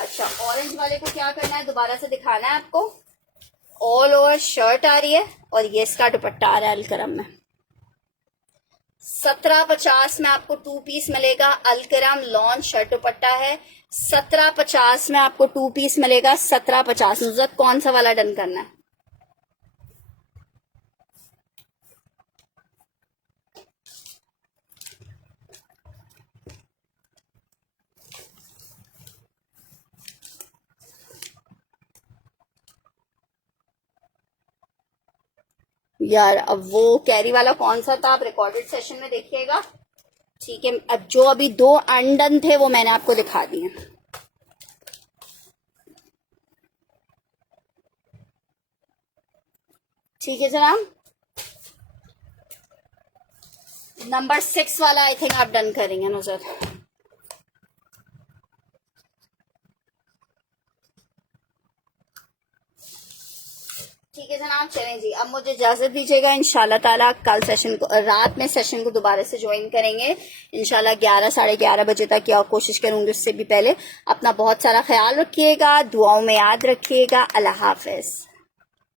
अच्छा, ऑरेंज वाले को क्या करना है, दोबारा से दिखाना है आपको। ऑल ओवर शर्ट आ रही है और ये इसका दुपट्टा आ रहा है अलकरम में। 1750 में आपको 2 पीस मिलेगा। अलकरम लॉन शर्ट दुपट्टा है, 1750 में आपको 2 पीस मिलेगा। 1750 नुज़रत कौन सा वाला डन करना है? यार अब वो कैरी वाला कौन सा था, आप रिकॉर्डेड सेशन में देखिएगा। ठीक है, अब जो अभी 2 अनडन थे वो मैंने आपको दिखा दिए। ठीक है जनाब, नंबर 6 वाला आई थिंक आप डन करेंगे नुज़रत। ठीक है जनाब, चलें जी, अब मुझे इजाजत दीजिएगा। इंशाल्लाह ताला कल सेशन को, रात में सेशन को दोबारा से ज्वाइन करेंगे इंशाल्लाह 11 साढ़े 11 बजे तक, या कोशिश करूंगी उससे भी पहले। अपना बहुत सारा ख्याल रखिएगा, दुआओं में याद रखिएगा। अल्लाह हाफिज।